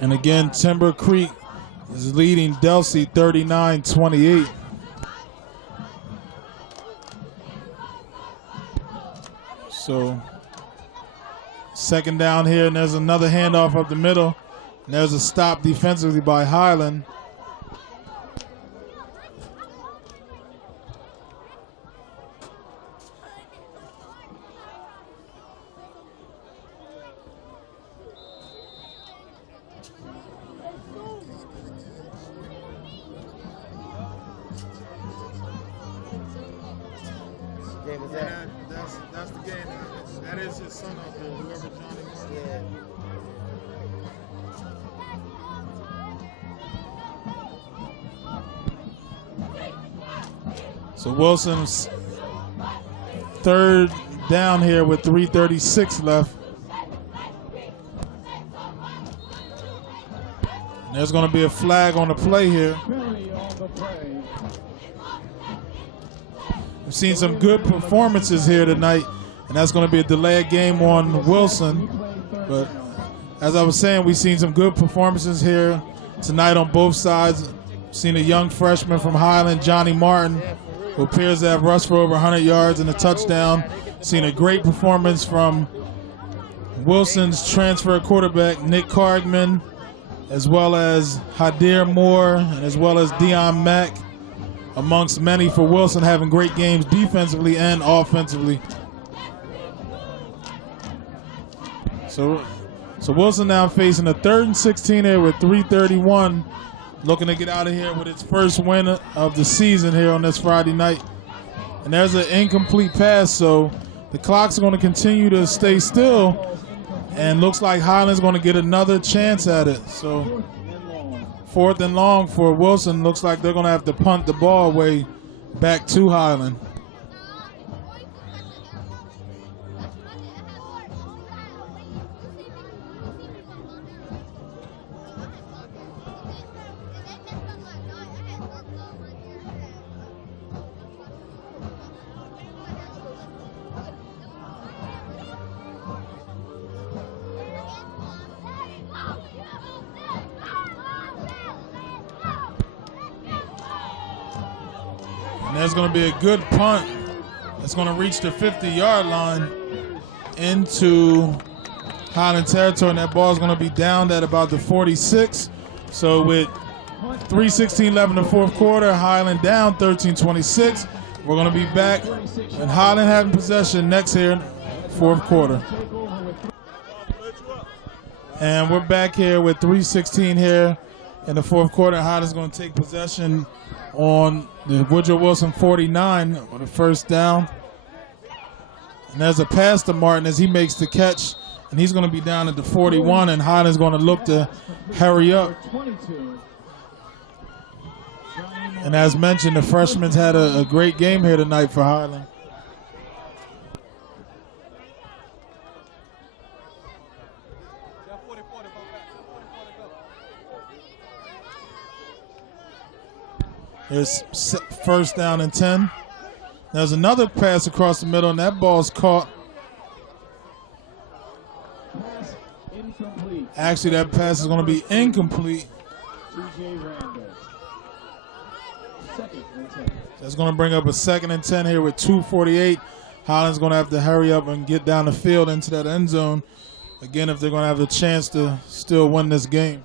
And again, Timber Creek is leading Delsey 39-28. So 2nd down here, and there's another handoff up the middle. And there's a stop defensively by Highland. That's the game. That is his son out there, whoever Johnny Martin. So Wilson's 3rd down here with 3:36 left. And there's going to be a flag on the play here. We've seen some good performances here tonight, and that's going to be a delayed game on Wilson. But as I was saying, we've seen some good performances here tonight on both sides. Seen a young freshman from Highland, Johnny Martin, who appears to have rushed for over 100 yards and a touchdown. Seen a great performance from Wilson's transfer quarterback, Nick Cargman, as well as Hadir Moore, and as well as Dion Mack, amongst many for Wilson, having great games defensively and offensively. So Wilson now facing a 3rd and 16 here with 3:31, looking to get out of here with its first win of the season here on this Friday night. And there's an incomplete pass, so the clock's going to continue to stay still, and looks like Highland's going to get another chance at it. So 4th and long for Wilson. Looks like they're going to have to punt the ball away back to Highland. And there's going to be a good punt that's going to reach the 50-yard line into Highland territory, and that ball is going to be downed at about the 46. So with 3:16 left in the 4th quarter, Highland down 13-26. We're going to be back, and Highland having possession next here in the 4th quarter. And we're back here with 3:16 here in the 4th quarter. Highland's going to take possession on the Woodrow Wilson 49 with a 1st down. And there's a pass to Martin as he makes the catch And he's going to be down at the 41, and Highland's going to look to hurry up. And as mentioned, the freshman's had a great game here tonight for Highland. There's first down and 10. There's another pass across the middle, and that ball's caught. Actually, that pass is going to be incomplete. That's going to bring up a 2nd and 10 here with 2:48. Highland's going to have to hurry up and get down the field into that end zone again if they're going to have the chance to still win this game.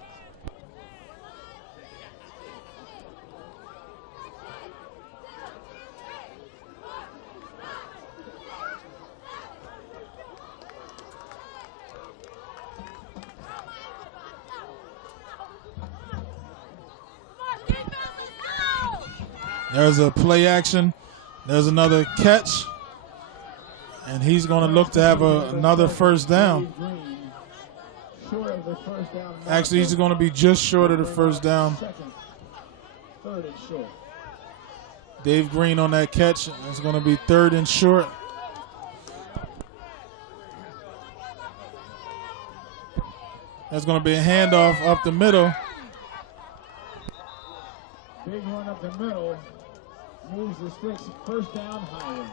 There's a play action. There's another catch. And he's going to look to have another first down. Actually, he's going to be just short of the first down. Dave Green on that catch. It's going to be 3rd and short. There's going to be a handoff up the middle. Big run up the middle. Moves the sticks. First down, Highland.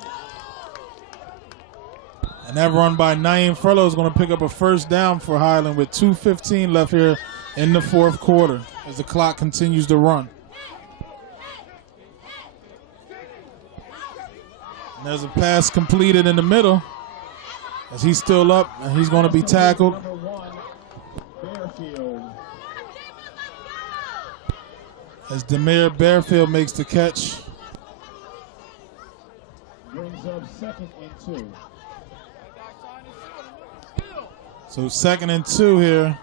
And that run by Naeem Furlow is going to pick up a first down for Highland with 2:15 left here in the 4th quarter as the clock continues to run. And there's a pass completed in the middle as he's still up and he's going to be tackled. As Demir Bearfield makes the catch. Brings up 2nd and 2. So 2nd and 2 here.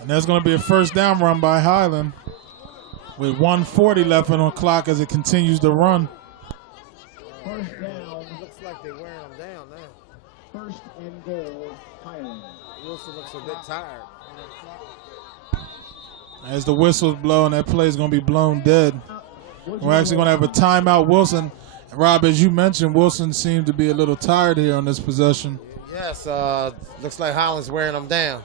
And there's going to be a first down run by Highland with 1:40 left on the clock as it continues to run. First down. Looks like they're wearing them down now. First and goal, Highland. Wilson looks a bit tired. As the whistles blow and that play is going to be blown dead. We're actually going to have a timeout. Wilson, Rob, as you mentioned, Wilson seemed to be a little tired here on this possession. Yes, looks like Highland's wearing them down.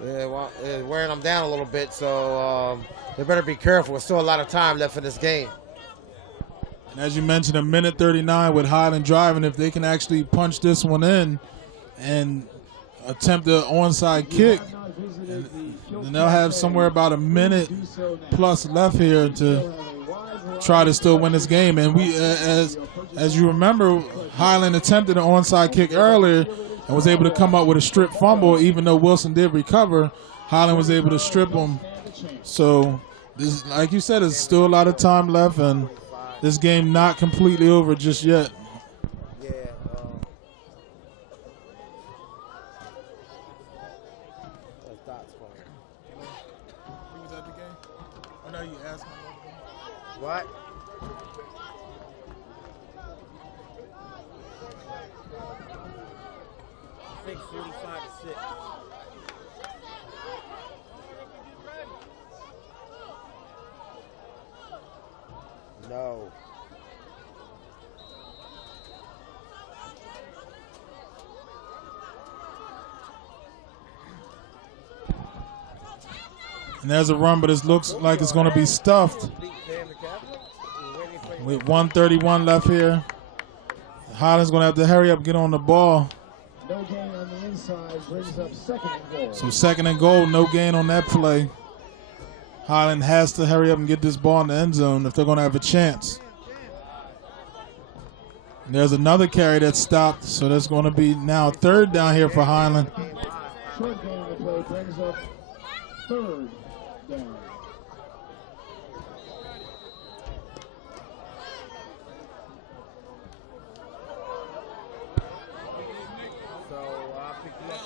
Wearing them down a little bit, so they better be careful. There's still a lot of time left in this game. And as you mentioned, 1:39 with Highland driving. If they can actually punch this one in and attempt the onside kick, then they'll have somewhere about a minute plus left here to try to still win this game. And we, as you remember, Highland attempted an onside kick earlier and was able to come up with a strip fumble. Even though Wilson did recover, Highland was able to strip him. So, this, like you said, there's still a lot of time left, and this game not completely over just yet. What? I think 45-6. No. And there's a run, but it looks like it's going to be stuffed. With 1:31 left here, Highland's going to have to hurry up, get on the ball. No gain on the inside, brings up 2nd and goal. So 2nd and goal, no gain on that play. Highland has to hurry up and get this ball in the end zone if they're going to have a chance. And there's another carry that stopped, so that's going to be now 3rd down here for Highland. Short gain on the play brings up 3rd down.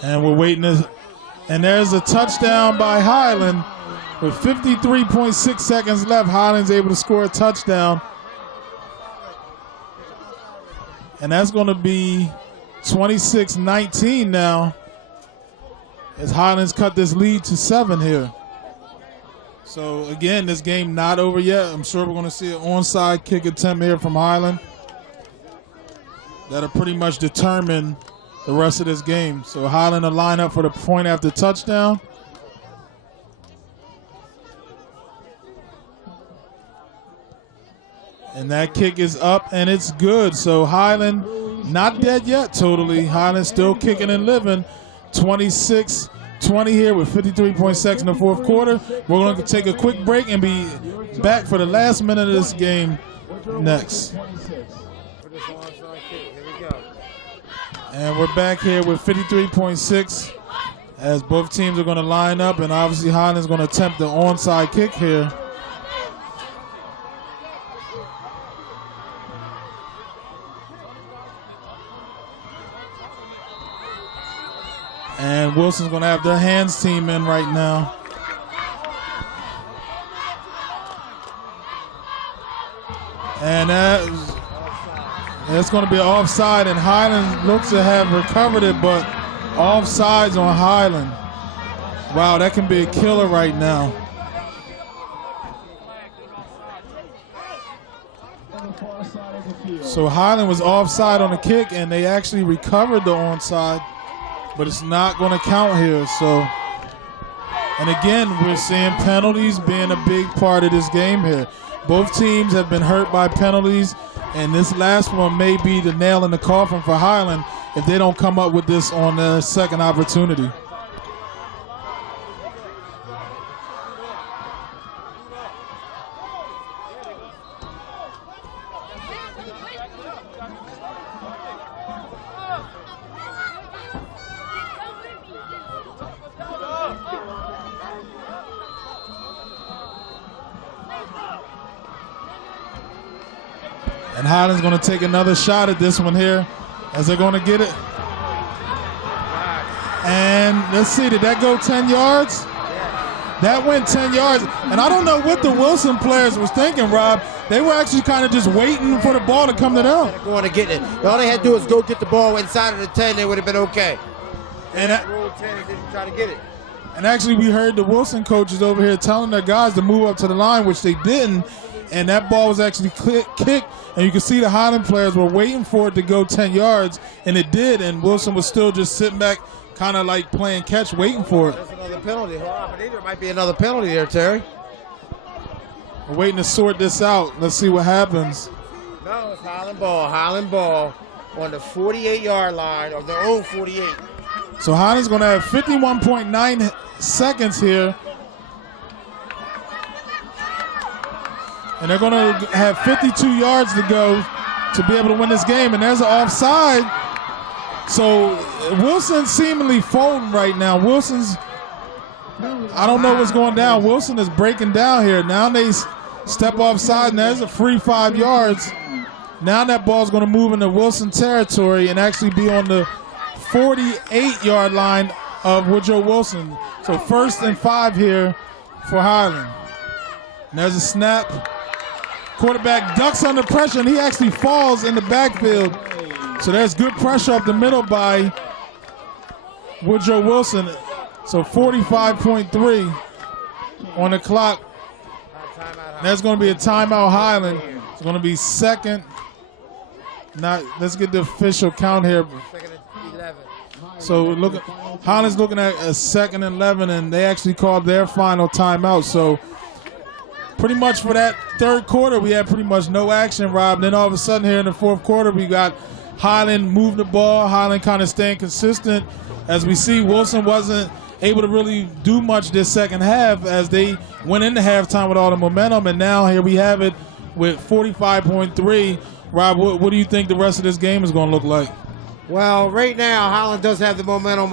And we're waiting. And there's a touchdown by Highland. With 53.6 seconds left, Highland's able to score a touchdown. And that's going to be 26-19 now as Highlands cut this lead to 7 here. So again, this game not over yet. I'm sure we're going to see an onside kick attempt here from Highland that'll pretty much determine the rest of this game. So Highland will line up for the point after touchdown. And that kick is up and it's good. So Highland not dead yet totally. Highland still kicking and living. 26-20 here with 53.6 in the fourth quarter. We're going to take a quick break and be back for the last minute of this game next. And we're back here with 53.6 as both teams are going to line up, and obviously Highland's going to attempt the onside kick here. And Wilson's going to have their hands team in right now. And that's going to be an offside, and Highland looks to have recovered it, but offsides on Highland. Wow, that can be a killer right now. So Highland was offside on the kick, and they actually recovered the onside, but it's not going to count here. So, and again, we're seeing penalties being a big part of this game here. Both teams have been hurt by penalties, and this last one may be the nail in the coffin for Highland if they don't come up with this on their second opportunity. And Highland's going to take another shot at this one here as they're going to get it. And let's see, did that go 10 yards? That went 10 yards. And I don't know what the Wilson players was thinking, Rob. They were actually kind of just waiting for the ball to come to them. They're going to get it. All they had to do is go get the ball inside of the 10. They would have been okay. And rolled 10 and didn't try to get it. And actually, we heard the Wilson coaches over here telling their guys to move up to the line, which they didn't. And that ball was actually kicked. And you can see the Highland players were waiting for it to go 10 yards, and it did. And Wilson was still just sitting back, kind of like playing catch, waiting for it. There's another penalty. There might be another penalty there, Terry. We're waiting to sort this out. Let's see what happens. No, it's Highland ball. Highland ball on the 48-yard line, of their own 48. So Highland's going to have 51.9 seconds here. And they're going to have 52 yards to go to be able to win this game. And there's an offside. So Wilson's seemingly folding right now. Wilson's, I don't know what's going down. Wilson is breaking down here. Now they step offside, and there's a free 5 yards. Now that ball's going to move into Wilson territory and actually be on the 48-yard line of Woodrow Wilson. So 1st and 5 here for Highland. And there's a snap. Quarterback ducks under pressure, and he actually falls in the backfield. So there's good pressure up the middle by Woodrow Wilson. So 45.3 on the clock. There's going to be a timeout Highland. It's going to be second. Now, let's get the official count here. So Highland's looking at a 2nd and 11, and they actually called their final timeout. So pretty much for that third quarter, we had pretty much no action, Rob. Then all of a sudden here in the fourth quarter, we got Highland move the ball, Highland kind of staying consistent. As we see, Wilson wasn't able to really do much this second half as they went into halftime with all the momentum, and now here we have it with 45.3. Rob, what do you think the rest of this game is going to look like? Well, right now, Highland does have the momentum.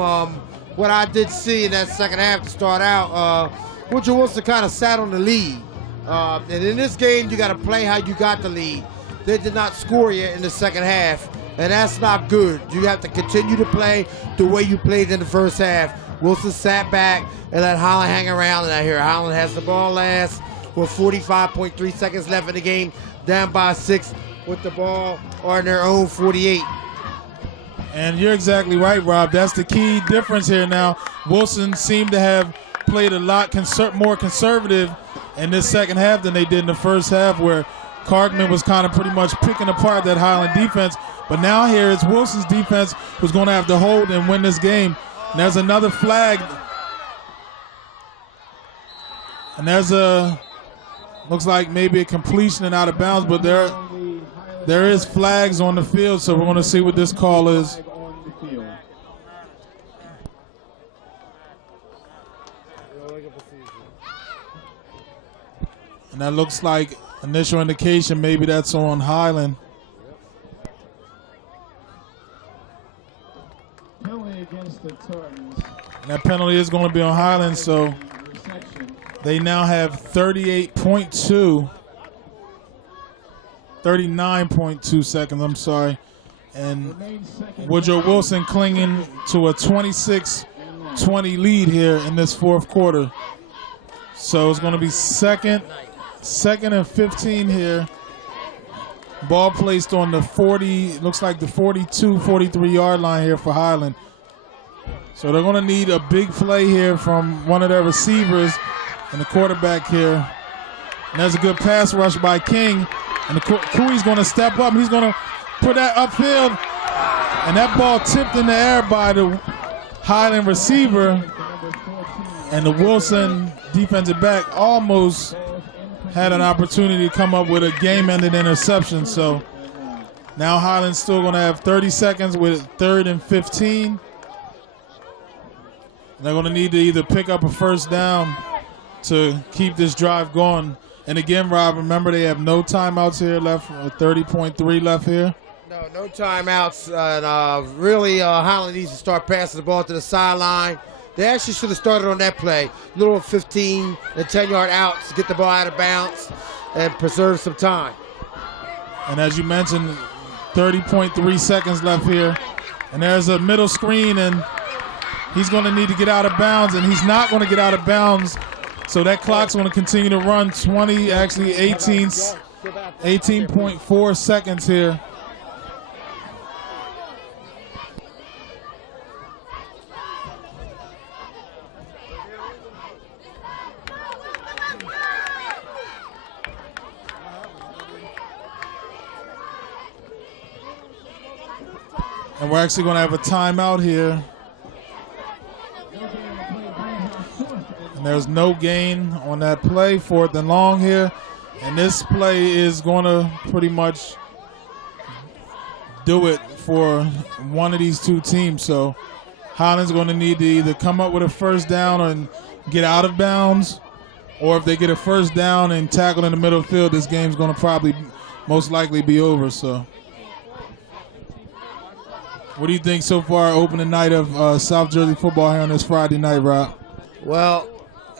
What I did see in that second half to start out, Woodrow Wilson kind of sat on the lead. And in this game, you got to play how you got the lead. They did not score yet in the second half, and that's not good. You have to continue to play the way you played in the first half. Wilson sat back and let Highland hang around, and I hear Highland has the ball last with 45.3 seconds left in the game, down by 6 with the ball on their own 48. And you're exactly right, Rob. That's the key difference here now. Wilson seemed to have played a lot more conservative in this second half than they did in the first half, where Cargman was kind of pretty much picking apart that Highland defense. But now here it's Wilson's defense who's going to have to hold and win this game. And there's another flag. And there's looks like maybe a completion and out of bounds, but there is flags on the field, so we're going to see what this call is. And that looks like initial indication maybe that's on Highland. And that penalty is going to be on Highland, so they now have 39.2 seconds, I'm sorry. And Woodrow Wilson clinging to a 26-20 lead here in this fourth quarter. So it's going to be second and 15 here. Ball placed on the 40, looks like the 42, 43-yard line here for Highland. So they're going to need a big play here from one of their receivers and the quarterback here. And there's a good pass rush by King. And Cooey's going to step up. He's going to put that upfield. And that ball tipped in the air by the Highland receiver. And the Wilson defensive back almost had an opportunity to come up with a game-ending interception. So now Highland's still going to have 30 seconds with 3rd and 15. They're going to need to either pick up a first down to keep this drive going. And again, Rob, remember they have no timeouts here left, 30.3 left here. No timeouts. And really, Highland needs to start passing the ball to the sideline. They actually should have started on that play. Little 15 and 10-yard outs to get the ball out of bounds and preserve some time. And as you mentioned, 30.3 seconds left here. And there's a middle screen, and he's going to need to get out of bounds, and he's not going to get out of bounds. So that clock's going to continue to run 18.4 seconds here. And we're actually going to have a timeout here. And there's no gain on that play, 4th and long here. And this play is going to pretty much do it for one of these two teams. So Highland's going to need to either come up with a first down and get out of bounds, or if they get a first down and tackle in the middle of the field, this game's going to probably most likely be over. So what do you think so far, opening night of South Jersey football here on this Friday night, Rob? Well,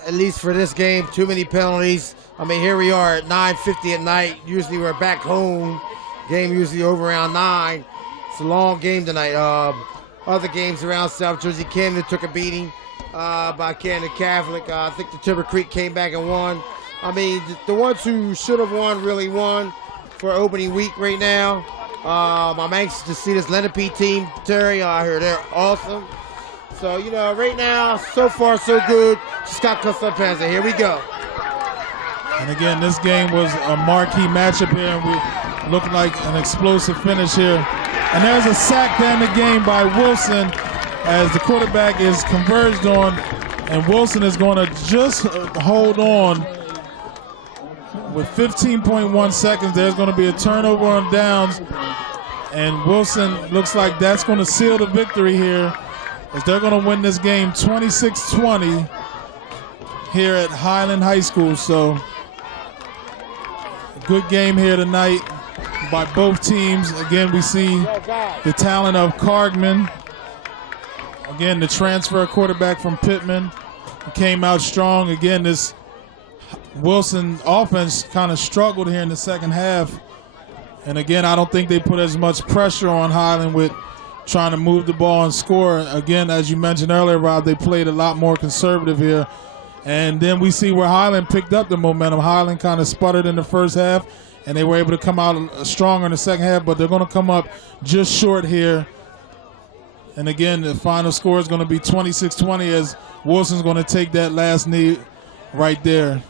at least for this game, too many penalties. I mean, here we are at 9:50 at night. Usually we're back home. Game usually over around 9. It's a long game tonight. Other games around South Jersey, Camden took a beating by Camden Catholic. I think the Timber Creek came back and won. I mean, the ones who should have won really won for opening week right now. I'm anxious to see this Lenape team, Terry. I hear they're awesome. So, you know, right now, so far so good. Just got to cut some pants in. Here we go. And again, this game was a marquee matchup here, and we looked like an explosive finish here. And there's a sack to end the game by Wilson as the quarterback is converged on, and Wilson is going to just hold on. With 15.1 seconds, there's going to be a turnover on downs, and Wilson looks like that's going to seal the victory here, as they're going to win this game 26-20 here at Highland High School. So a good game here tonight by both teams. Again, we see the talent of Cargman. Again, the transfer quarterback from Pittman came out strong. Again, this Wilson offense kind of struggled here in the second half. And again, I don't think they put as much pressure on Highland with trying to move the ball and score. Again, as you mentioned earlier, Rob, they played a lot more conservative here. And then we see where Highland picked up the momentum. Highland kind of sputtered in the first half, and they were able to come out stronger in the second half, but they're going to come up just short here And again, the final score is going to be 26-20 as Wilson's going to take that last knee right there.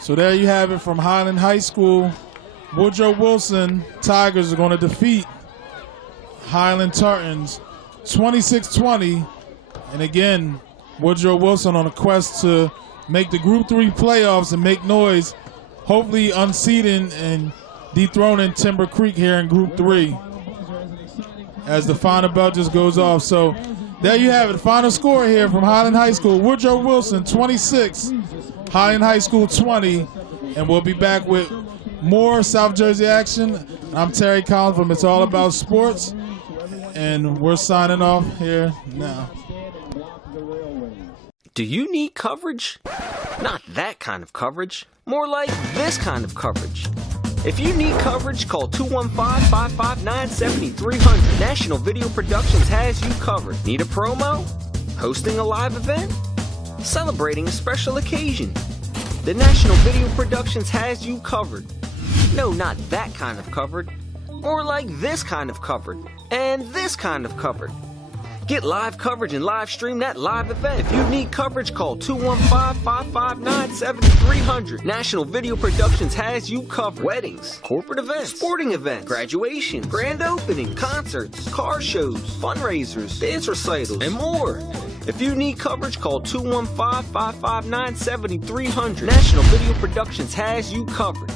So there you have it from Highland High School. Woodrow Wilson Tigers are going to defeat Highland Tartans 26-20. And again, Woodrow Wilson on a quest to make the Group 3 playoffs and make noise, hopefully unseating and dethroning Timber Creek here in Group 3 as the final bell just goes off. So there you have it. Final score here from Highland High School. Woodrow Wilson 26, Highland High School 20. And we'll be back with more South Jersey action. I'm Terry Collins from It's All About Sports. And we're signing off here now. Do you need coverage? Not that kind of coverage. More like this kind of coverage. If you need coverage, call 215-559-7300. National Video Productions has you covered. Need a promo? Hosting a live event? Celebrating a special occasion? The National Video Productions has you covered. No, not that kind of covered. More like this kind of covered. And this kind of covered. Get live coverage and live stream that live event. If you need coverage, call 215-559-7300. National Video Productions has you covered. Weddings, corporate events, sporting events, graduation, grand opening, concerts, car shows, fundraisers, dance recitals, and more. If you need coverage, call 215-559-7300. National Video Productions has you covered.